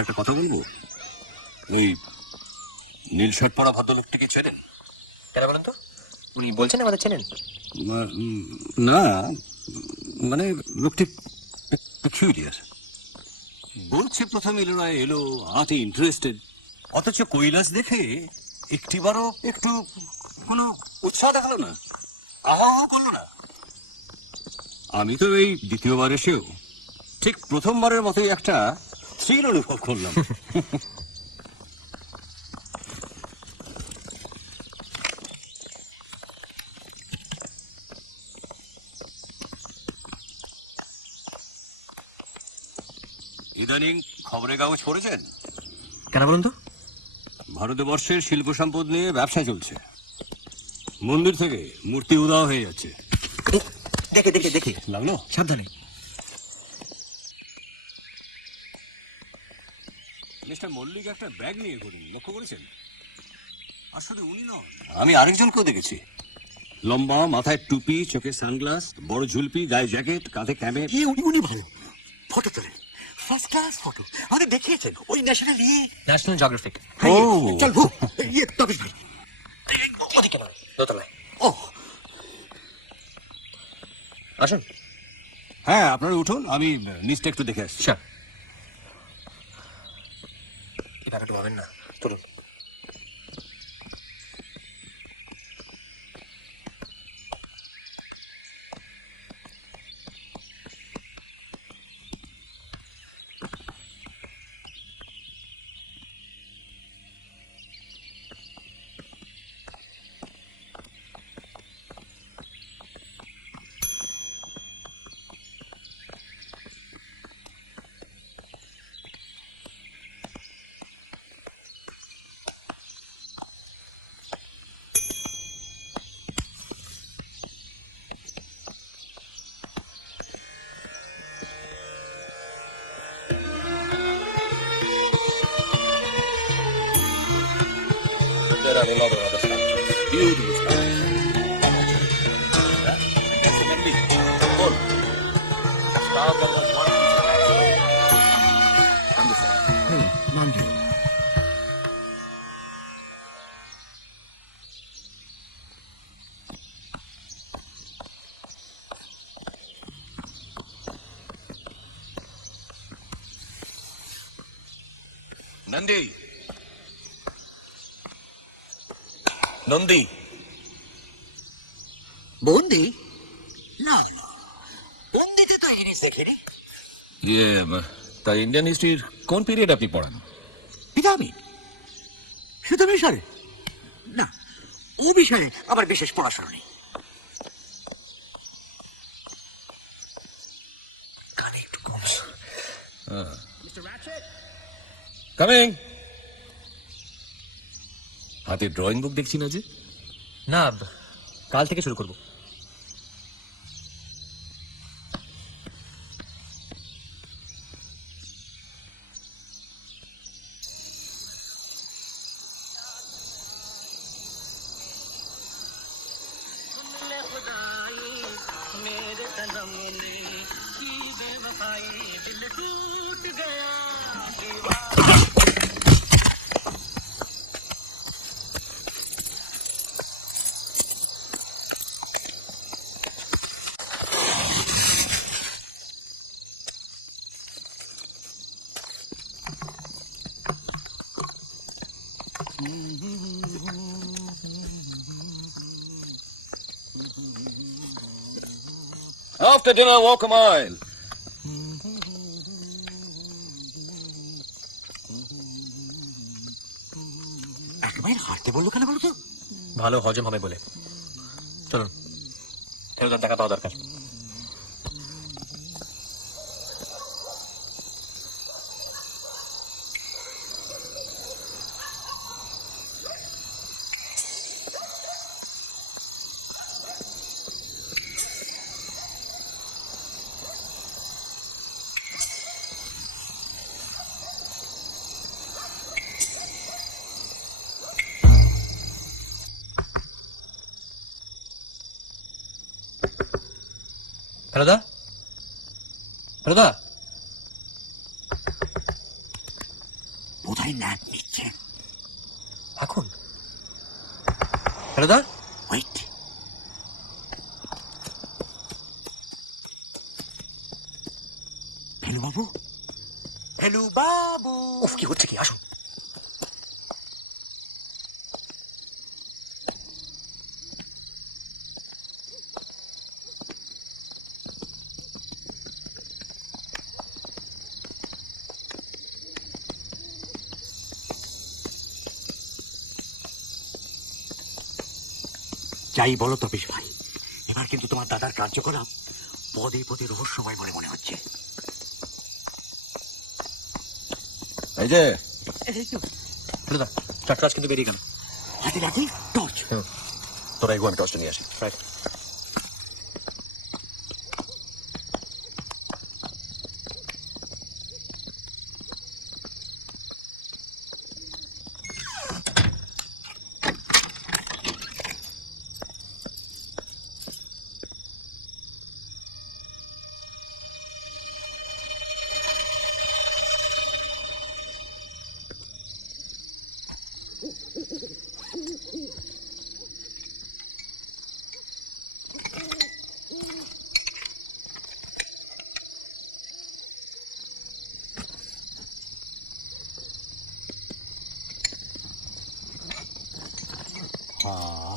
একটা কথা বলবো, ওই নীল শার্ট পরা ভদ্রলোকটিকে চেনেন? কেন বলেন তো? উনি বলছেন আমাদের চেনেন? না, মানে লোকটি পেকুলিয়ার। বলছে প্রথম ইলোরায় এলো, আর্টে ইন্টারেস্টেড, অথচ কৈলাস দেখে একটিবারও একটু কোনো উৎসাহ দেখালো না, আহা করলো না। আমি তো এই দ্বিতীয়বার এসেও ঠিক প্রথমবারের মতোই একটা থ্রিল অনুভব করলাম। ইদানিং খবরের কাগজ পড়েছেন? কেন বলুন তো? ভারতবর্ষের শিল্প সম্পদ নিয়ে ব্যবসা চলছে। মন্দির থেকে মূর্তি উধাও হয়ে যাচ্ছে। দেখে দেখে দেখে লাগলো? সাবধানে। মিস্টার মল্লিক একটা ব্যাগ নিয়ে ঘুরুন, লক্ষ্য করেছেন? আসলে উনি নন, আমি আরেকজনকেও দেখেছি। লম্বা, মাথায় টুপি, চোখে সানগ্লাস, বড় ঝুলপি, গায়ে জ্যাকেট, কাঁধে ক্যামেট। উনি ভালো ফটো তোলেন, ফার্স্ট ক্লাস ফটো। আমাদের দেখিয়েছেন ওই ন্যাশনাল ন্যাশনাল জিওগ্রাফিক। ও চল ভু তবে ভাই ওদিকে নয়, দোতলায়। ও আসুন। হ্যাঁ, আপনারা উঠুন, আমি নিচটা একটু দেখে আসছি। স্যার, এই ব্যাপারটা ভাবেন না, চলুন। There are a lot of other statues. Beautiful statues. That's Nandi. Cool. Star number 1. And the side. Nandi. Nandi. বন্দি না না, বন্দিতে তো এই জিনিস দেখিনি। তা ইন্ডিয়ান হিস্ট্রির কোন পিরিয়ড আপনি পড়ান? পিরামিড শুধু মিশরে না, ও বিষয়ে আমার বিশেষ পড়াশোনা নেই। কানে একটু কম। কামিং। হাতে ড্রয়িং বুক দেখছি না যে? না, কাল থেকে শুরু করব। After dinner, walk a mile. এক মাইল হাঁটতে বললো কেন বলো তো? ভালো হজম হবে বলে। চলুন, ফেরত দেখা পাওয়া দরকার। হ্যালো দা, হ্যালো দা। বোধহয় ন্যাপ নিচ্ছে। এখন হ্যালো দা। ওয়েট, ভেলু বাবু, ভেলু বাবু। উফ, কি হচ্ছে কি? আসুন। যাই বলো তপেশ ভাই, এবার কিন্তু তোমার দাদার কার্যকলাপ পদে পদে রহস্যময় বলে মনে হচ্ছে। এই যে দাদা টর্চ কিন্তু বেরিয়ে গেল। হাতে রাখি টর্চ। তোরা এগো, আমি টর্চটা নিয়ে আসি। রাইট।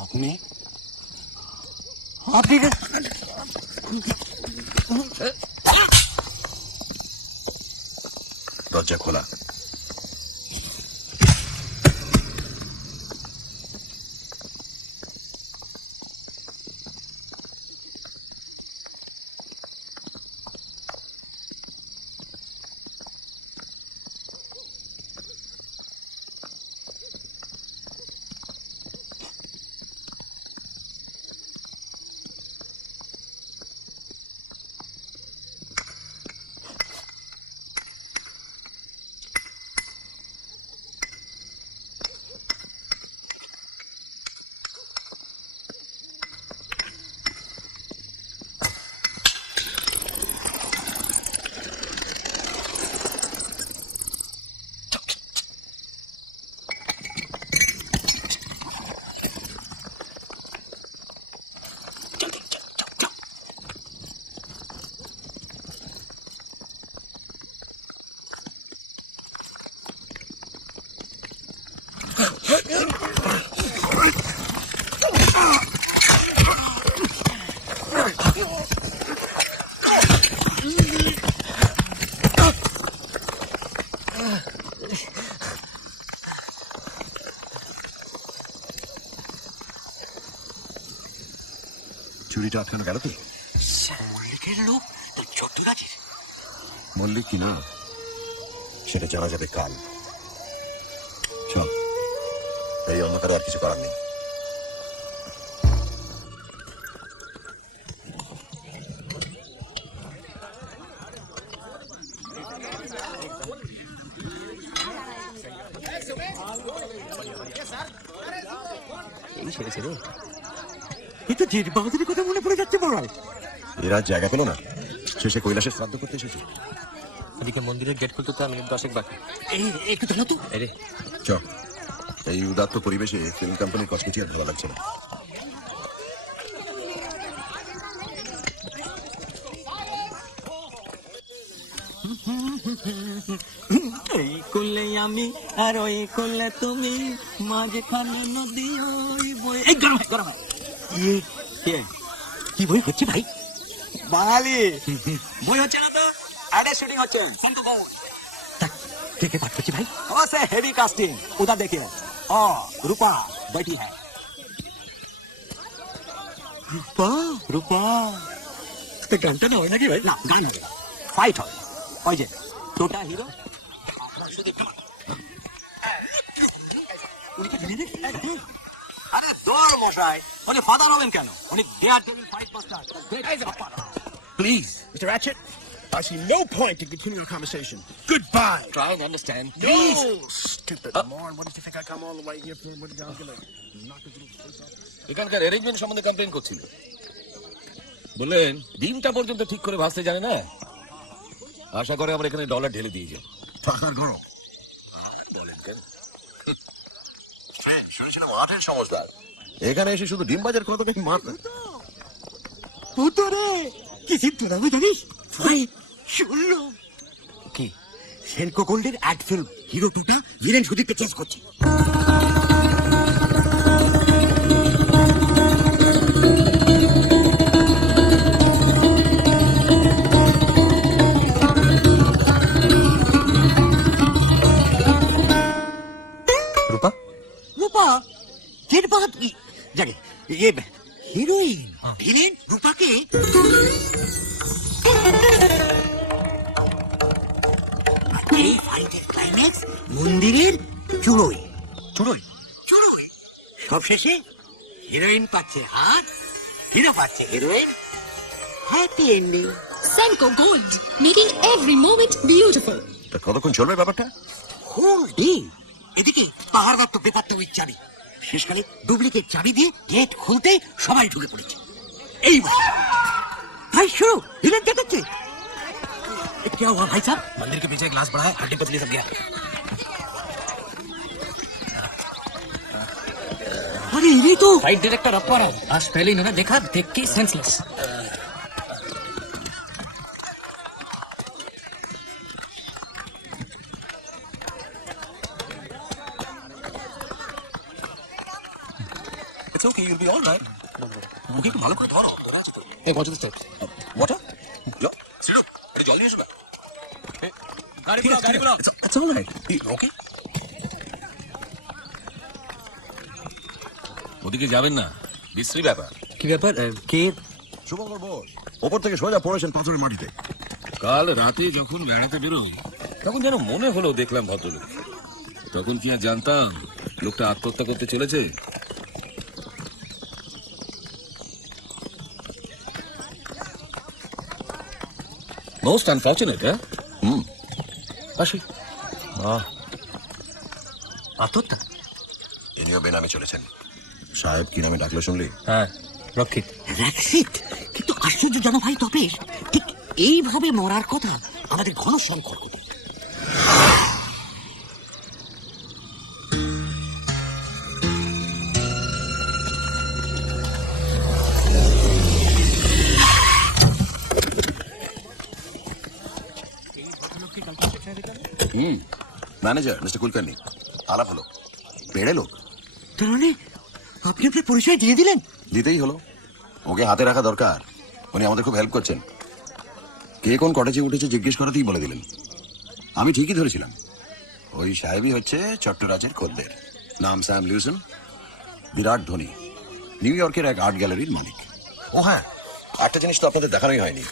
আপনি আপনি দরজা খোলা। চুরিটা আটকানো গেল তো? মল্লিকের লোক চট্টরাজের। মল্লিক কি না সেটা জানা যাবে কাল। চল, এই অন্ধকারে আর কিছু করার নেই। এই ছেড়েছে রে। এই তো জির বাহাদুরের কথা মনে পড়ে যাচ্ছে বড়। এরা জায়গা পেল না, শেষে কৈলাসের শ্রাদ্ধ করতে এসেছে। এদিকে মন্দিরের গেট খুলতে তো মিনিট 10 বাকি। এই একটু ধরো তো। এই রে চ, এই উদাত্ত পরিবেশে ফিল্ম কোম্পানির কসমেটি আর ভালো লাগছে না। এই করলে আমি আর ওই করলে তুমি, মাঝখানে নদী ওই বই। এই গরম হয়, গরম হয়। কি বই হচ্ছে ভাই? বাঙালি বই হচ্ছে না তো, আরে শুটিং হচ্ছে। কে কে পাঠ করছি ভাই? ও সে হেভি কাস্টিং, উধর देखिए। ও রূপা बैठी है। রূপা রূপা তো গানটা না হয় নাকি ভাই? না, গান হবে, ফাইট হবে। ওই যে ছোটা হিরো, আরে দৌড় মশাই, উনি ফাদার হবেন কেন? উনি there table fight master. Please, Mr. Ratchet, I see no point in continuing our conversation. Goodbye. try and understand. No, stupid moron. What did you think I come all the way here for? What did you gonna knock his little face off? এখানকার arrangement সম্বন্ধে complain করছিল। বললেন ডিমটা পর্যন্ত ঠিক করে ভাসতে জানে না। আশা করে আমরা এখানে ডলার ঢেলে দিয়ে যাই। টাকার গরম। আর বলেন কেন? শুনেছিলাম আটের সমজদার, এখানে এসে শুধু ডিম বাজার করে তোকে মার। পুতরে কি তোরা জানিস ভাই? শুনলো কি? সেনকো গোল্ডের অ্যাড ফিল্ম হিরো 2টা ভিলেন সুদীপকে চেস করছে। রূপা রূপা কেন বাত জাগে ये হিরোইন ভিলেন রূপাকে এই ফাইটের ক্লাইম্যাক্স মন্দিরের চুড়োই চুড়োই চুড়োই সবশেষে হিরোইন পাচ্ছে হাত, হিরো পাচ্ছে heroine, happy ending. Senko Gold, making every moment beautiful. তা কতক্ষণ চলবে ব্যাপারটা? Whole day. এদিকে পাহাড় দত্ত বেপাত্ত ওই চাবি, শেষকালে ডুপ্লিকেট চাবি দিয়ে গেট খুলতে সবাই ঢুকে পড়েছে। এইবার ভাই শুরু হিলেন দেখাচ্ছে। क्या हुआ भाई साहब? मंदिर के पीछे ग्लास पड़ा है, हड्डी पतली सब गया। अरे ये तो फाइट डायरेक्टर अपर है, आज पहले इन्होंने देखा, देख के senseless. It's okay, you'll be all right. ওকে একটু ভালো করে ধরো। Hey, watch this tape. Water? Yeah. এটা জল নিয়ে এসো। গাড়ি গুলো। It's all right. Okay? ওদিকে যাবেন না, বিশ্রী ব্যাপার। কি ব্যাপার? কে? শুভঙ্কর বোস ওপর থেকে সোজা পড়েছেন পাথরের মাটিতে। কাল রাতে যখন বেড়াতে বেরোই তখন যেন মনে হলো দেখলাম ভদ্রলোক। তখন কি আর জানতাম লোকটা আত্মহত্যা করতে চলেছে। Most unfortunate. হ্যাঁ, আসি। আত্মহত্যা? ইনিও বেনামে চলেছেন। সাহেব কি নামে ডাকলো শুনলি? হ্যাঁ, রক্ষিত। রক্ষিত? কিন্তু আশ্চর্যজনক ভাই তপেশ, ঠিক এইভাবে মরার কথা আমাদের ঘন সংকট। ম্যানেজার মিস্টার কুলকার্নি আলাপ হলো, পেড়ে লোক। তার মানে আপনি আপনার পরিচয় দিয়ে দিলেন? দিতেই হলো, ওকে হাতে রাখা দরকার। উনি আমাদের খুব হেল্প করছেন। কে কোন কটেজে উঠেছে জিজ্ঞেস করাতেই বলে দিলেন। আমি ঠিকই ধরেছিলাম, ওই সাহেবই হচ্ছে চট্টরাজের খদ্দের। নাম স্যাম লিউসন, বিরাট ধনী, নিউ ইয়র্কের এক আর্ট গ্যালারির মালিক। ও হ্যাঁ, একটা জিনিস তো আপনাদের দেখানোই হয়নি।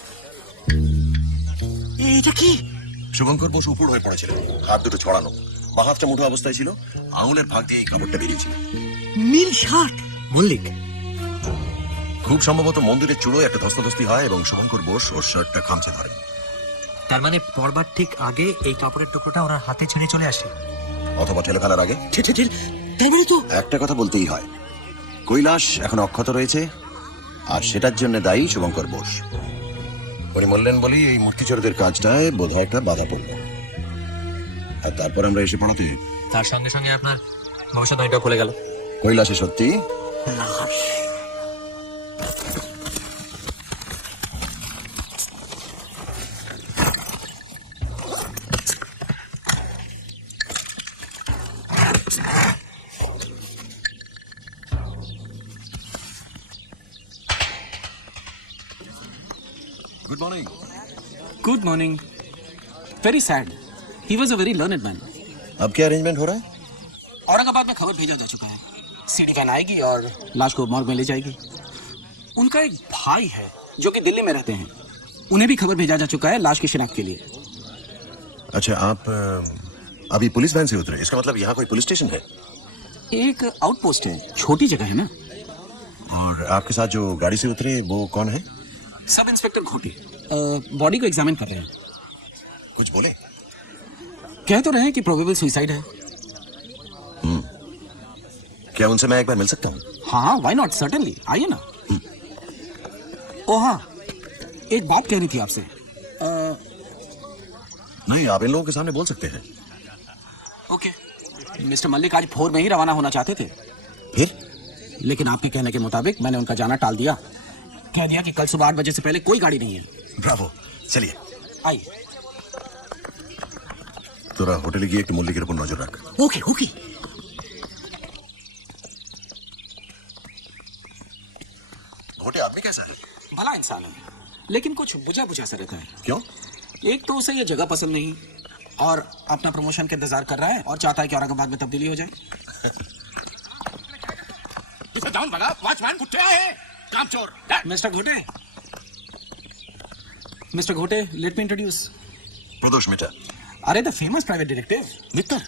এইটা কি? শুভঙ্কর বোস উপর হয়ে পড়েছিলেন, হাত দুটো ছড়ানো, বা হাতটা মুঠো অবস্থায় ছিল, আঙুলের ভাগ দিয়ে এই কাপড়টা বেরিয়েছিল। নীল শার্ট। মল্লিক? খুব সম্ভবত মন্দিরের চূড়োয় একটা ধস্তাধস্তি হয় এবং শুভঙ্কর বোস ওর শার্টটা খামচে ধরে। তার মানে পড়বার ঠিক আগে এই কাপড়ের টুকরোটা ওনার হাতে ছিঁড়ে চলে আসে, অথবা ঠেলে ফেলার আগে। তার মানে তো একটা কথা বলতেই হয়, কৈলাস এখন অক্ষত রয়েছে, আর সেটার জন্য দায়ী শুভঙ্কর বোস। উনি বললেন বলি এই মূর্তিচোরদের কাজটায় বোধহয় একটা বাধা পড়লো, আর তারপর আমরা এসে পড়াতে তার সঙ্গে সঙ্গে আপনার ভবিষ্যৎবাণীটাও খুলে গেল। কৈলাসে সত্যি লাশ। Good morning. Good morning. Very sad, he was a very learned man. अब क्या अरेंजमेंट हो रहा है? औरंगाबाद में खबर भेजा जा चुका है, सीडी वैन आएगी और लाश को मॉर्ग में ले जाएगी। उनका एक भाई है जो कि दिल्ली में रहते हैं, उन्हें भी खबर भेजा जा चुका है लाश की शिनाख्त के लिए। अच्छा, आप अभी पुलिस वैन से उतरे, इसका मतलब यहाँ कोई पुलिस स्टेशन है? एक आउटपोस्ट है, छोटी जगह है ना। और आपके साथ जो गाड़ी से उतरे वो कौन है? सब इंस्पेक्टर घोटे बॉडी को एग्जामिन कर रहे हैं। कुछ बोले? कह तो रहे हैं कि प्रोबेबल सुसाइड है। क्या उनसे मैं एक बार मिल सकता हूँ? हाँ, व्हाई नॉट, सर्टेनली, आइए ना। ओ हाँ, एक बात कहनी थी आपसे। नहीं, आप इन लोगों के सामने बोल सकते हैं। ओके। मिस्टर मल्लिक आज भोर में ही रवाना होना चाहते थे, फिर लेकिन आपके कहने के मुताबिक मैंने उनका जाना टाल दिया। कह दिया कि कल सुबह 8 बजे से पहले कोई गाड़ी नहीं है। ब्रावो, चलिए। आइए। তোরা হোটেলে গিয়ে একটু মল্লিকের উপর নজর রাখ। ওকে ওকে। घोटे आदमी कैसा है? भला इंसान है, लेकिन कुछ बुझा बुझा सा रहता है। क्यों? एक तो उसे ये जगह पसंद नहीं, और अपना प्रमोशन का इंतजार कर रहा है और चाहता है कि औरंगाबाद में तब्दीली हो जाए। मिस्टर घोटे, let me introduce. Pradosh Mitter. আরে the famous private detective Mitter,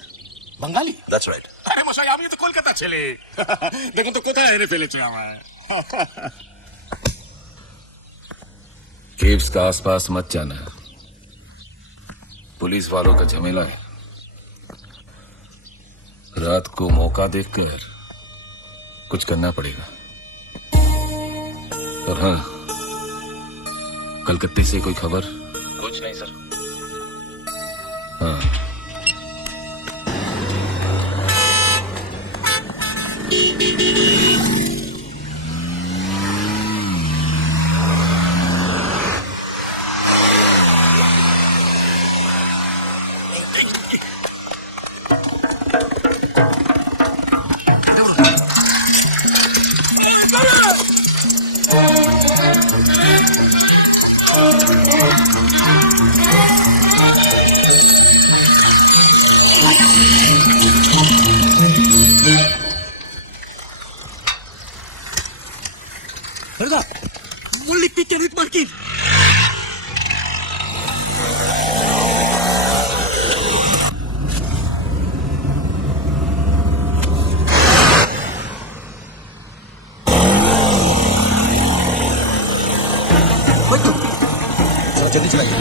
বাঙালি। That's right. আরে মশাই, আমি তো কলকাতা ছেলে। দেখুন তো কোথায় এনে ফেলেছে আমায়। केव्स का आसपास मत जाना, पुलिस वालों का झमेला है। रात को मौका देखकर कुछ करना पड़ेगा। और हाँ, कलकत्ते से कोई खबर? कुछ नहीं सर। हाँ, মল্লিক পিকচার উইথ মার্কিন। जल्दी चलाइए।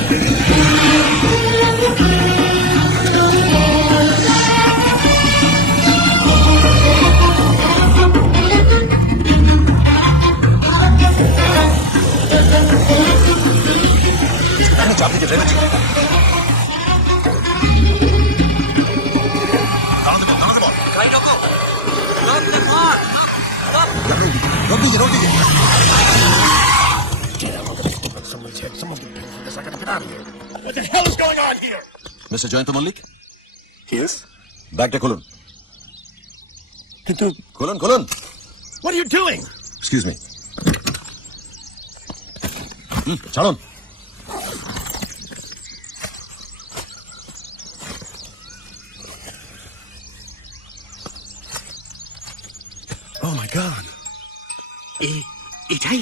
चाप दीजिए ड्राइवर जी। दाना दबो। গাড়ি রকো, রক দে মার, रोक दीजिए, रोक दीजिए। what the hell is going on here? Mister Jayanta Mallick, yes, ব্যাগটা খুলুন। কিন্তু খুলুন, খুলুন। What are you doing? Excuse me. ছাড়ুন। ও মাই গড, এটাই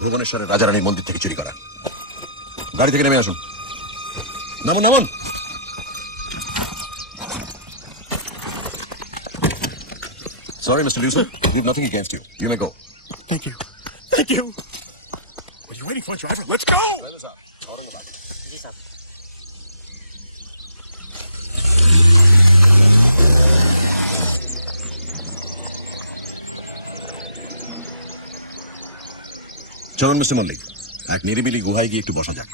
ভুবনেশ্বরের রাজারানীর মন্দির থেকে চুরি করা। গাড়ি থেকে নেমে আসুন। নামুন, নামুন। Sorry, Mr. Lucer. We've nothing against you. You may go. Thank you. Thank you. What are you waiting for, driver? Let's go! চলুন মিস্টার মল্লিক, এক নিরিবিলি গুহায় গিয়ে একটু বসা যাক।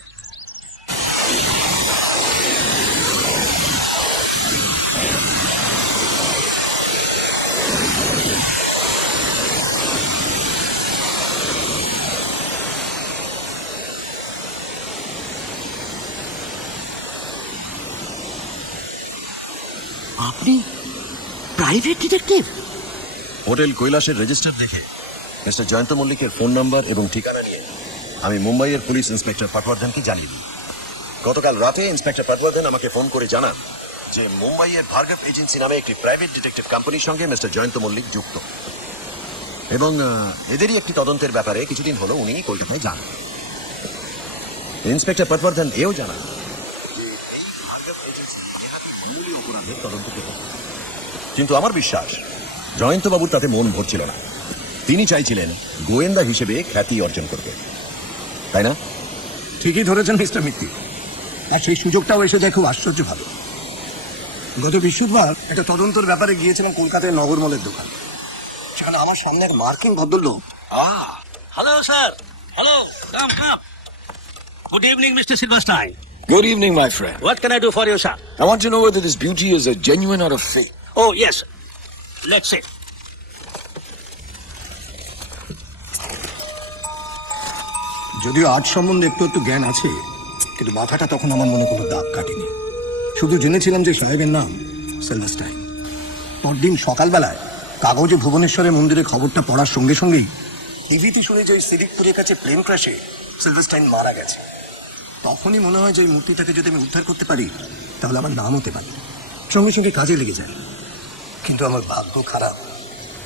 আপনি প্রাইভেট ডিটেকটিভ? হোটেল কৈলাসের রেজিস্টার দেখে মিস্টার জয়ন্ত মল্লিকের ফোন নাম্বার এবং ঠিকানা নিয়ে আমি মুম্বাইয়ের পুলিশ ইন্সপেক্টর পাটওয়ার্ধনকে জানিয়ে দিই। গতকাল রাতে ইন্সপেক্টর পাটওয়ার্ধন আমাকে ফোন করে জানান যে মুম্বাইয়ের ভার্গব এজেন্সি নামে একটি প্রাইভেট ডিটেকটিভ কোম্পানির সঙ্গে মিস্টার জয়ন্ত মল্লিক যুক্ত এবং এদেরই একটি তদন্তের ব্যাপারে কিছুদিন হলো উনি কলকাতায় যান। ইন্সপেক্টর পাটওয়ার্ধন এও জানান যে এই ভার্গব এজেন্সি দেহাতি গুলি অপরাধের তদন্ত করবে। কিন্তু আমার বিশ্বাস জয়ন্তবাবুর তাতে মন ভরছিল না। তিনি চাইছিলেন গোয়েন্দা হিসেবে খ্যাতি অর্জন করবে, তাই না? ঠিকই ধরেছেন মিস্টার মিত্তি, আর সেই সুযোগটাও এসে যায় খুব আশ্চর্য ভালো। গত বৃহস্পতিবার একটা তদন্তর ব্যাপারে গিয়েছিলাম কলকাতায় নগরমলের দোকান। সেখানে আমার সামনে এক মার্কিন ভদ্রলোক। Hello sir, hello, come come. Good evening mister Silverstein. Good evening, my friend. What can I do for you, sir? I want to know whether this beauty is a genuine or a fake. Oh, yes. Let's see. যদিও art সম্বন্ধে একটু একটু জ্ঞান আছে, কিন্তু মাথাটা তখন আমার মনে কোনো দাগ কাটেনি। শুধু জেনেছিলাম যে সাহেবের নাম সিলভারস্টাইন। পরদিন সকালবেলায় কাগজে ভুবনেশ্বরের মন্দিরের খবরটা পড়ার সঙ্গে সঙ্গেই টিভিতে শুনে যে সিরিকপুরের কাছে প্লেন ক্র্যাশে সিলভারস্টাইন মারা গেছে। তখনই মনে হয় যে এই মূর্তিটাকে যদি আমি উদ্ধার করতে পারি তাহলে আমার নাম হতে পারে। সঙ্গে সঙ্গে কাজে লেগে যায়। কিন্তু আমার ভাগ্য খারাপ,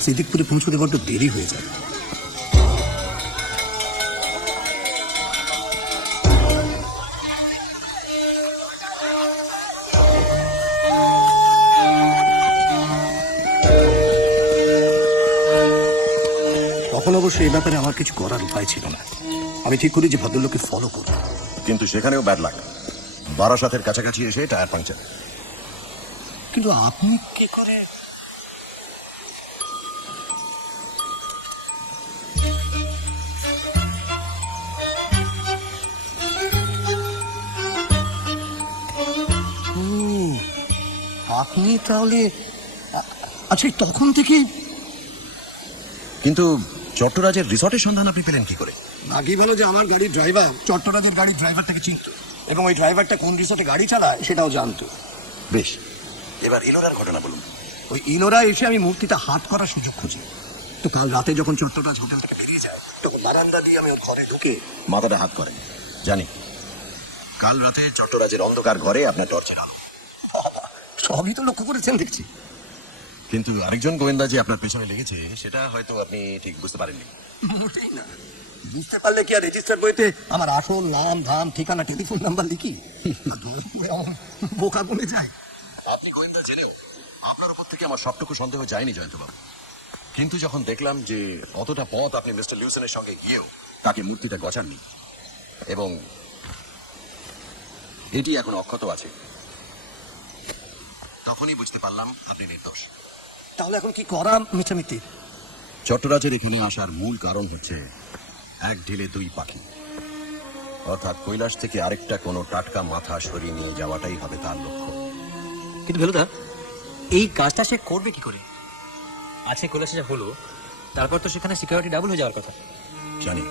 সিদ্দিকপুরে পৌঁছতে বড্ড দেরি হয়ে যায়। অবশ্য এই ব্যাপারে আমার কিছু করার উপায় ছিল না। আমি ঠিক করি যে ভদ্রলোককে ফলো করব। কিন্তু সেখানেও ব্যাড লাক, বারাসাতের কাছাকাছি এসে টায়ার পাংচার। কিন্তু আপনি কি করে? আপনি তাহলে আচ্ছা তখন থেকে? কিন্তু চট্টরাজের রিসর্টের সন্ধান আপনি পেলেন কি করে? আগে বলো যে আমার গাড়ির ড্রাইভার চট্টরাজের গাড়ির ড্রাইভারটাকে চিনত, এবং ওই ড্রাইভারটা কোন রিসর্টে গাড়ি চালায় সেটাও জানতো। বেশ, এবার ইলোরার ঘটনা বলুন। ওই ইলোরা এসে আমি মূর্তিটা হাত করার সুযোগ খুঁজি। তো কাল রাতে যখন চট্টরাজ হোটেল থেকে বেরিয়ে যায়, তখন বারান্দা দিয়ে আমি ওর ঘরে ঢুকে মাথাটা হাত করেন। জানি কাল রাতে চট্টরাজের অন্ধকার ঘরে আপনার টর্চের আলো। সবই তো লক্ষ্য করেছেন দেখছি। কিন্তু আরেকজন গোয়েন্দা যে আপনার পেছনে লেগেছে সেটা হয়তো আপনি ঠিক বুঝতে পারেননি। মোটেই না। বুঝতে পারলে কি আর রেজিস্টার বইতে আমার আসল নাম ধাম ঠিকানা টেলিফোন নাম্বার লিখি? এমন বোকা বলে যায়। আপনি গোয়েন্দা জেনেও আপনার উপর থেকে আমার সবটুকু সন্দেহ যায়নি জয়ন্তবাবু। কিন্তু যখন দেখলাম যে অতটা পথ আপনি মিস্টার লিউসনের সঙ্গে গিয়েও তাকে মূর্তিটা গছাননি, এবং এটি এখন অক্ষত আছে, তখনই বুঝতে পারলাম আপনি নির্দোষ। তাহলে এখন কি করা মিস্টার মিত্তি? চট্টরাজের এখানে আসার মূল কারণ হচ্ছে এক ঢিলে দুই পাখি, অর্থাৎ কৈলাস থেকে আরেকটা কোনো টাটকা মাথা সরিয়ে নিয়ে যাওয়াটাই হবে তার লক্ষ্য। কিন্তু ভেলুদা, এই কাজটা সে করবে কি করে? আজকে কৈলাসে যা হলো, তারপর তো সেখানে সিকিউরিটি ডাবল হয়ে যাওয়ার কথা। জানি।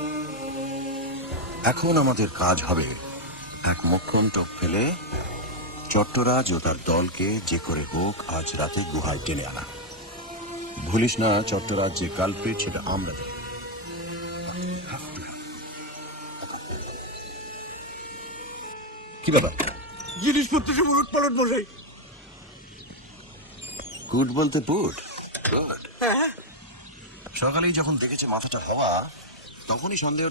এখন আমাদের কাজ হবে এক মোক্ষম টোপ ফেলে চট্টরাজ ও তার দলকে যে করে হোক আজ রাতে গুহায় টেনে আনা। ভুলিস না, চট্টরাজ যে কালপ্রিট সেটা আমরা দেখি। কি ব্যাপার? জিনিসপত্র সব উলট পালট বসে। গুড বলতে পুট গুড। সকালেই যখন দেখেছে মাথাটা হওয়া, তখনই সন্দেহ।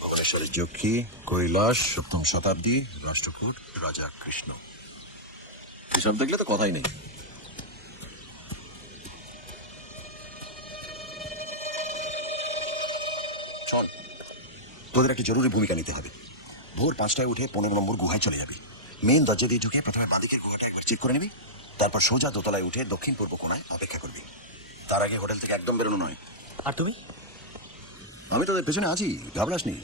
ভুবনেশ্বরের যক্ষী, কৈলাস, 7ম শতাব্দী, রাষ্ট্রকূট, রাজা কৃষ্ণ। এসব দেখলে তো কথাই নেই। চল, তোদের একটা জরুরি ভূমিকা নিতে হবে। ভোর 5টায় উঠে 15 নম্বর গুহায় চলে যাবি। মেন দরজা দিয়ে ঢুকে প্রথমে বাঁদিকের গুহাটা একবার চেক করে নিবি, তারপর সোজা দোতলায় উঠে দক্ষিণ পূর্ব কোণায় অপেক্ষা করবি। তার আগে হোটেল থেকে একদম বেরোনো নয়। আর তুমি? আমি তোদের পেছনে আছি, ঘাবড়াস নি।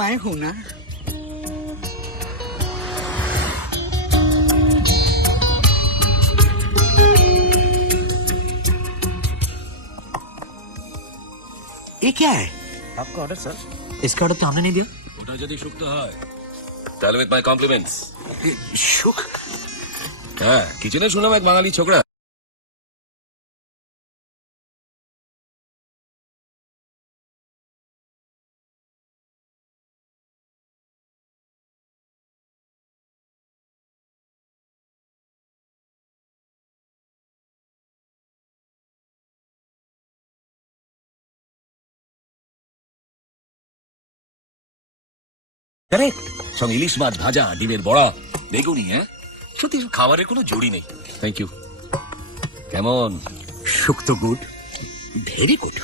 मैं हूं ना। ये क्या है? आपका ऑर्डर सर। इसका ऑर्डर तो हमने नहीं दिया। ওটা যদি শুক্ত হয় তাহলে উইথ মাই কমপ্লিমেন্টস। सुख। হ্যাঁ, কিচেনে শুনলাম এক বাঙালি ছোকরা करेक्ट। সঙ্গে ইলিশ মাছ ভাজা, ডিমের বড়া, বেগুনি। হ্যাঁ, সত্যি খাবারের কোনো জুড়ি নেই। Thank you. কেমন? सुख तो गुड, वेरी गुड।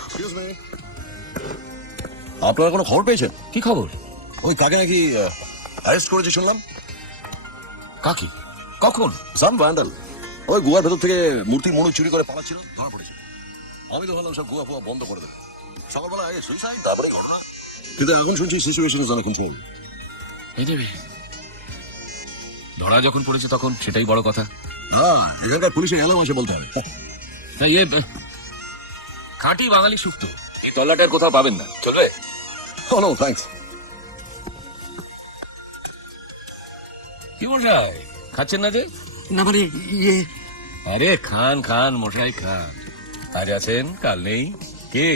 আপনারা কোনো খবর পেয়েছেন? কি খবর? ওই কাকে নাকি অ্যারেস্ট করেছে শুনলাম। কাকি? কখন? সাম ভ্যান্ডাল ওই গুহার ভেতর থেকে মূর্তির মণি চুরি করে পালাচ্ছিল, ধরা পড়েছে। আমি তো ভাবলাম সব গুহা ফুয়া বন্ধ করে দেবে, সকালবেলা আগে সুইসাইড, তারপরে ঘটনা। কিন্তু এখন শুনছি সিচুয়েশন ইজ আন্ডার কন্ট্রোল। এই দেবে ধরা যখন পড়েছে তখন সেটাই বড় কথা। না, এখানকার পুলিশে এলাম আসে বলতে হবে। হ্যাঁ, ইয়ে খাঁটি বাঙালি শুক্তো এই তল্লাটার কোথাও পাবেন না, চলবে? ও নো থ্যাঙ্কস। কি মশাই, খাচ্ছেন না যে? ना माने ये আরে খান খান মশাই খান। আজ আছেন কাল নেই। কে?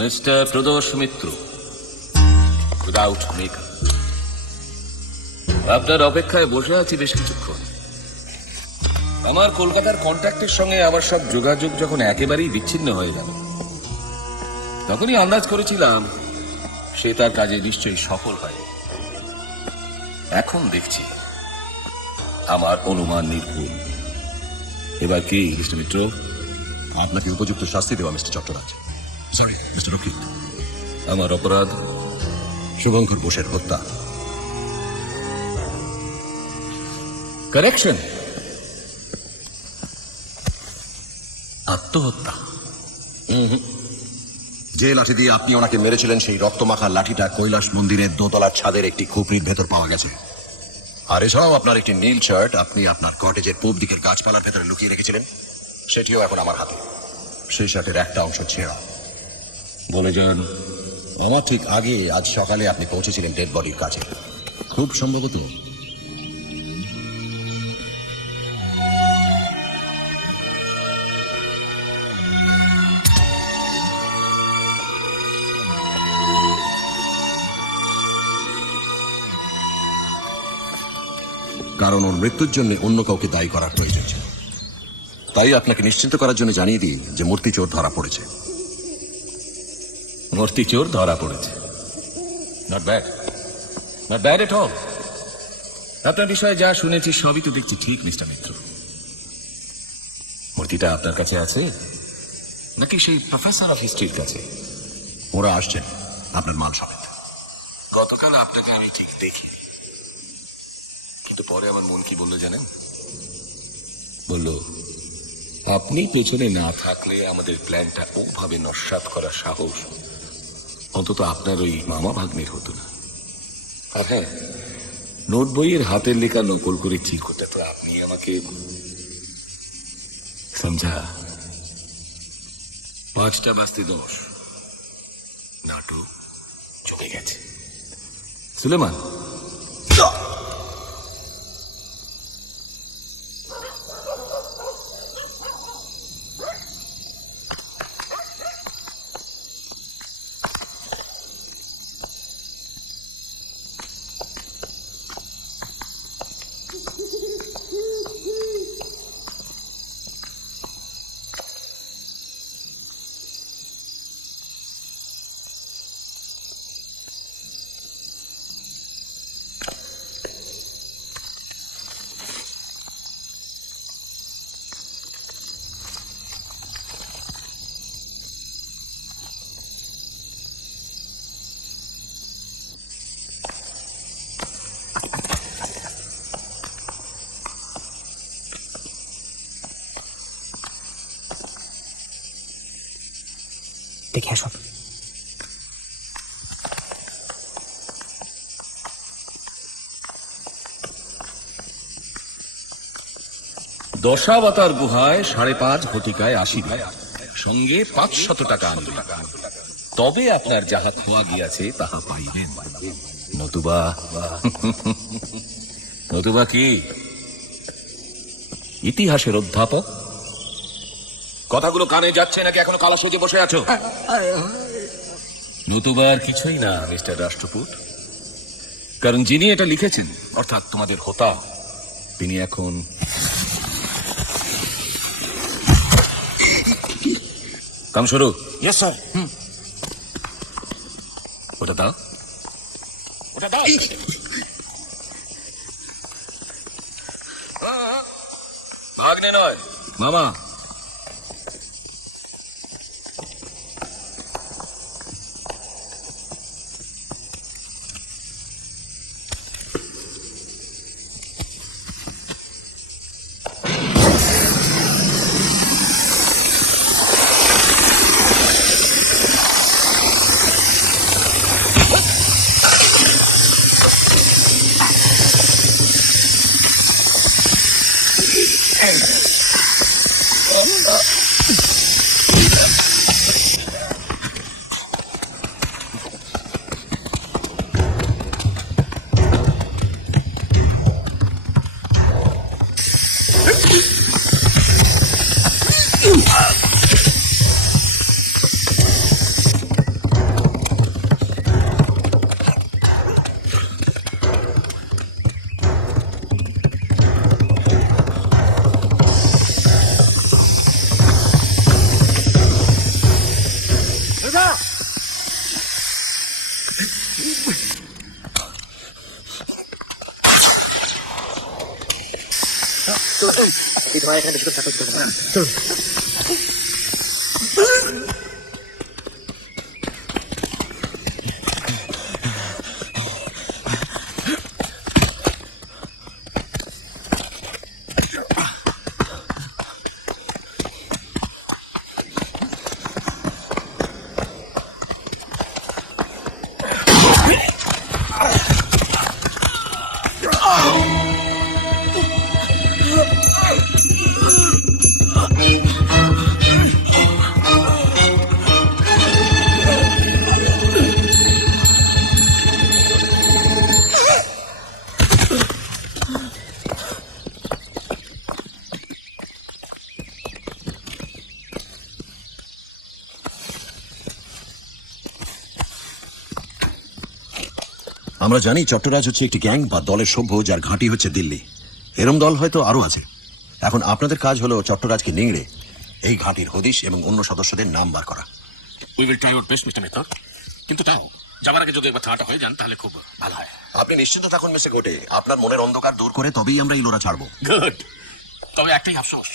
মিস্টার প্রদোষ মিত্র, উইদাউট মেকআপ। আপনার অপেক্ষায় বসে আছি বেশ কিছুক্ষণ। আমার কলকাতার কন্ট্রাক্টের সঙ্গে আমার সব যোগাযোগ যখন একেবারেই বিচ্ছিন্ন হয়ে গেল, তখনই আন্দাজ করেছিলাম সে তার কাজে নিশ্চয়ই সফল হয়। এখন দেখছি আমার অনুমান নির্ভুল। এবার কি মিস্টার মিত্র? আপনাকে উপযুক্ত শাস্তি দেওয়া মিস্টার চট্টরাজ। সরি মিস্টার রকিত। আমার অপরাধ শুভঙ্কর বোসের হত্যা। কারেকশন, আত্মহত্যা। যে লাঠি দিয়ে আপনি ওনাকে মেরেছিলেন সেই রক্তমাখা লাঠিটা কৈলাস মন্দিরের দোতলার ছাদের একটি খুপড়ির ভেতর পাওয়া গেছে। আর এছাড়াও আপনার একটি নীল শার্ট আপনি আপনার কটেজের পূব দিকের গাছপালার ভেতরে লুকিয়ে রেখেছিলেন, সেটিও এখন আমার হাতে। সেই শার্টের একটা অংশ ছেঁড়া। বলে যান। আমার ঠিক আগে আজ সকালে আপনি পৌঁছেছিলেন ডেড বডির কাছে। খুব সম্ভবত কারণ ওর মৃত্যুর জন্য অন্য কাউকে দায়ী করার প্রয়োজন ছিল। তাই আপনাকে নিশ্চিন্ত করার জন্য জানিয়ে দিই যে মূর্তি চোর ধরা পড়েছে। মূর্তি চোর ধরা পড়েছে। Not bad, not bad at all. আপনার বিষয়ে যা শুনেছি সবই তো দেখছি ঠিক মিস্টার মিত্র। মূর্তিটা আপনার কাছে আছে নাকি সেই প্রফেসর অফ হিস্ট্রির কাছে? ওরা আসছেন আপনার মাল সমেত। গতকাল আপনাকে আমি ঠিক দেখি, কিন্তু পরে আমার মন কি বললো জানেন? বলল আপনি পেছনে না থাকলে আমাদের প্ল্যানটা ওভাবে নস্যাৎ করার সাহস অন্তত আপনার ওই মামা ভাগ্নের হতো না। আর হ্যাঁ, নোট বইয়ের হাতের লেখা নকল করে ঠিক করতে তো আপনি আমাকে সমঝা। 5:10 নাটু চলে গেছে। সুলেমান, দেখে আসো। দশাবতার গুহায় 5.5 ঘটিকায় আসিবে, সঙ্গে 500 টাকা আনবে, তবে আপনার যাহা খোয়া গিয়াছে তাহা পাইবেন। নতুবা নতুবা কি ইতিহাসের অধ্যাপক? কথাগুলো কানে যাচ্ছে নাকি এখনো কালা সেজে বসে আছো? নতুবা আর কিছুই না মিস্টার রাষ্ট্রপুত, কারণ যিনি এটা লিখেছেন অর্থাৎ তোমাদের হোতা, তিনি এখন কাম শুরু। Yes sir. ওটা দাও, ওটা দাও। ভাগ্নে নয়, মামা। আমরা জানি চট্টরাজ হচ্ছে একটি গ্যাং বা দলের সভ্য যার ঘাঁটি হচ্ছে দিল্লি। এরম দল হয়তো আরো আছে। এখন আপনাদের কাজ হলো চট্টরাজকে নিংড়ে এই ঘাঁটির হদিশ এবং অন্য সদস্যদের নাম বার করা। We will try our best mister Mehta, কিন্তু তাও যাবার আগে যদি একবার থানাটা হয়ে যান তাহলে খুব ভালো হয়। আপনি নিশ্চিন্ত থাকুন মিস্টার ঘোটে, আপনার মনের অন্ধকার দূর করে তবেই আমরা ইলোরা ছাড়বো। গুড। তবে একটাই আফসোস,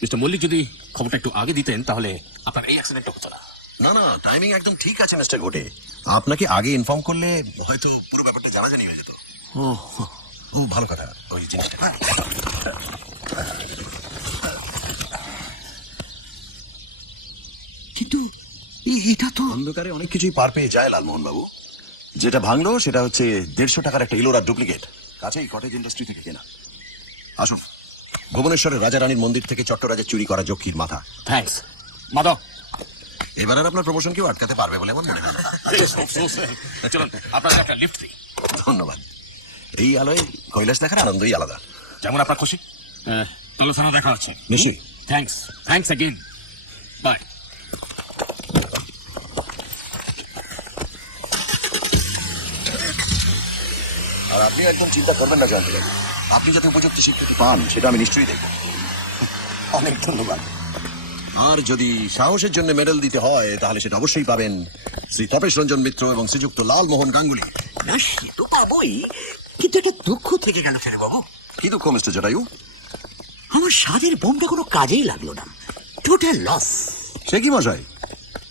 মিস্টার মল্লিক যদি খবরটা একটু আগে দিতেন তাহলে আপনার এই অ্যাক্সিডেন্টটা হতো না। না না, টাইমিং একদম ঠিক আছে মিস্টার ঘোটে। আপনাকে আগে ইনফর্ম করলে হয়তো পুরো ব্যাপারটা জানাজানি হয়ে যেত। ও ভালো কথা, ওই জিনিসটা কিন্তু এটা তো অন্ধকারে অনেক কিছুই পার পেয়ে যায় লালমোহন বাবু। যেটা ভাঙলো সেটা হচ্ছে 150 টাকার একটা ইলোরার ডুপ্লিকেট, কাছেই কটেজ ইন্ডাস্ট্রি থেকে কেনা। আসুন, ভুবনেশ্বরের রাজা রানীর মন্দির থেকে চট্টরাজের চুরি করা যক্ষীর মাথা। থ্যাঙ্কস মাধব। এবার আর আপনার প্রমোশন কেউ আটকাতে পারবে বলে আমার মনে হয় না। চলুন আপনাদের একটা লিফট দিই। ধন্যবাদ। এই আলোয় কৈলাস দেখার আনন্দই আলাদা। যেমন আপনার খুশি। তাহলে থানা দেখা হচ্ছে। নিশ্চয়ই। Thanks, thanks again. বাই। আর আপনি একদম চিন্তা করবেন না জানতে, আপনি যাতে উপযুক্ত শিক্ষাটি পান সেটা আমি নিশ্চয়ই দেখব। অনেক ধন্যবাদ। আর যদি সাহসের জন্য মেডেল দিতে হয় তাহলে সেটা অবশ্যই পাবেন শ্রী তপেশ রঞ্জন মিত্র এবং শ্রীযুক্ত লালমোহন গাঙ্গুলি। না সে তো পাবোই, কিন্তু একটা দুঃখ থেকে গেল ছেলে বাবু। কি দুঃখ মিস্টার জটায়ু? আমার স্বাদের বোমটা কোনো কাজেই লাগলো না, টোটাল লস। সে কি মশাই,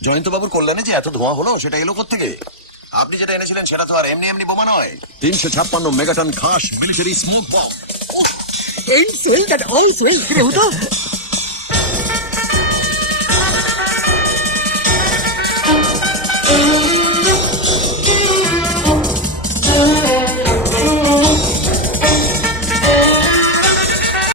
জয়ন্ত বাবুর কল্যাণে যে এত ধোঁয়া হলো সেটা এলো কোত্থেকে? আপনি যেটা এনেছিলেন সেটা তো আর এমনি এমনি বোমা নয়, 356 মেগাটন ঘাস military smoke bomb. And sell that অলস ওয়েল রে হতো।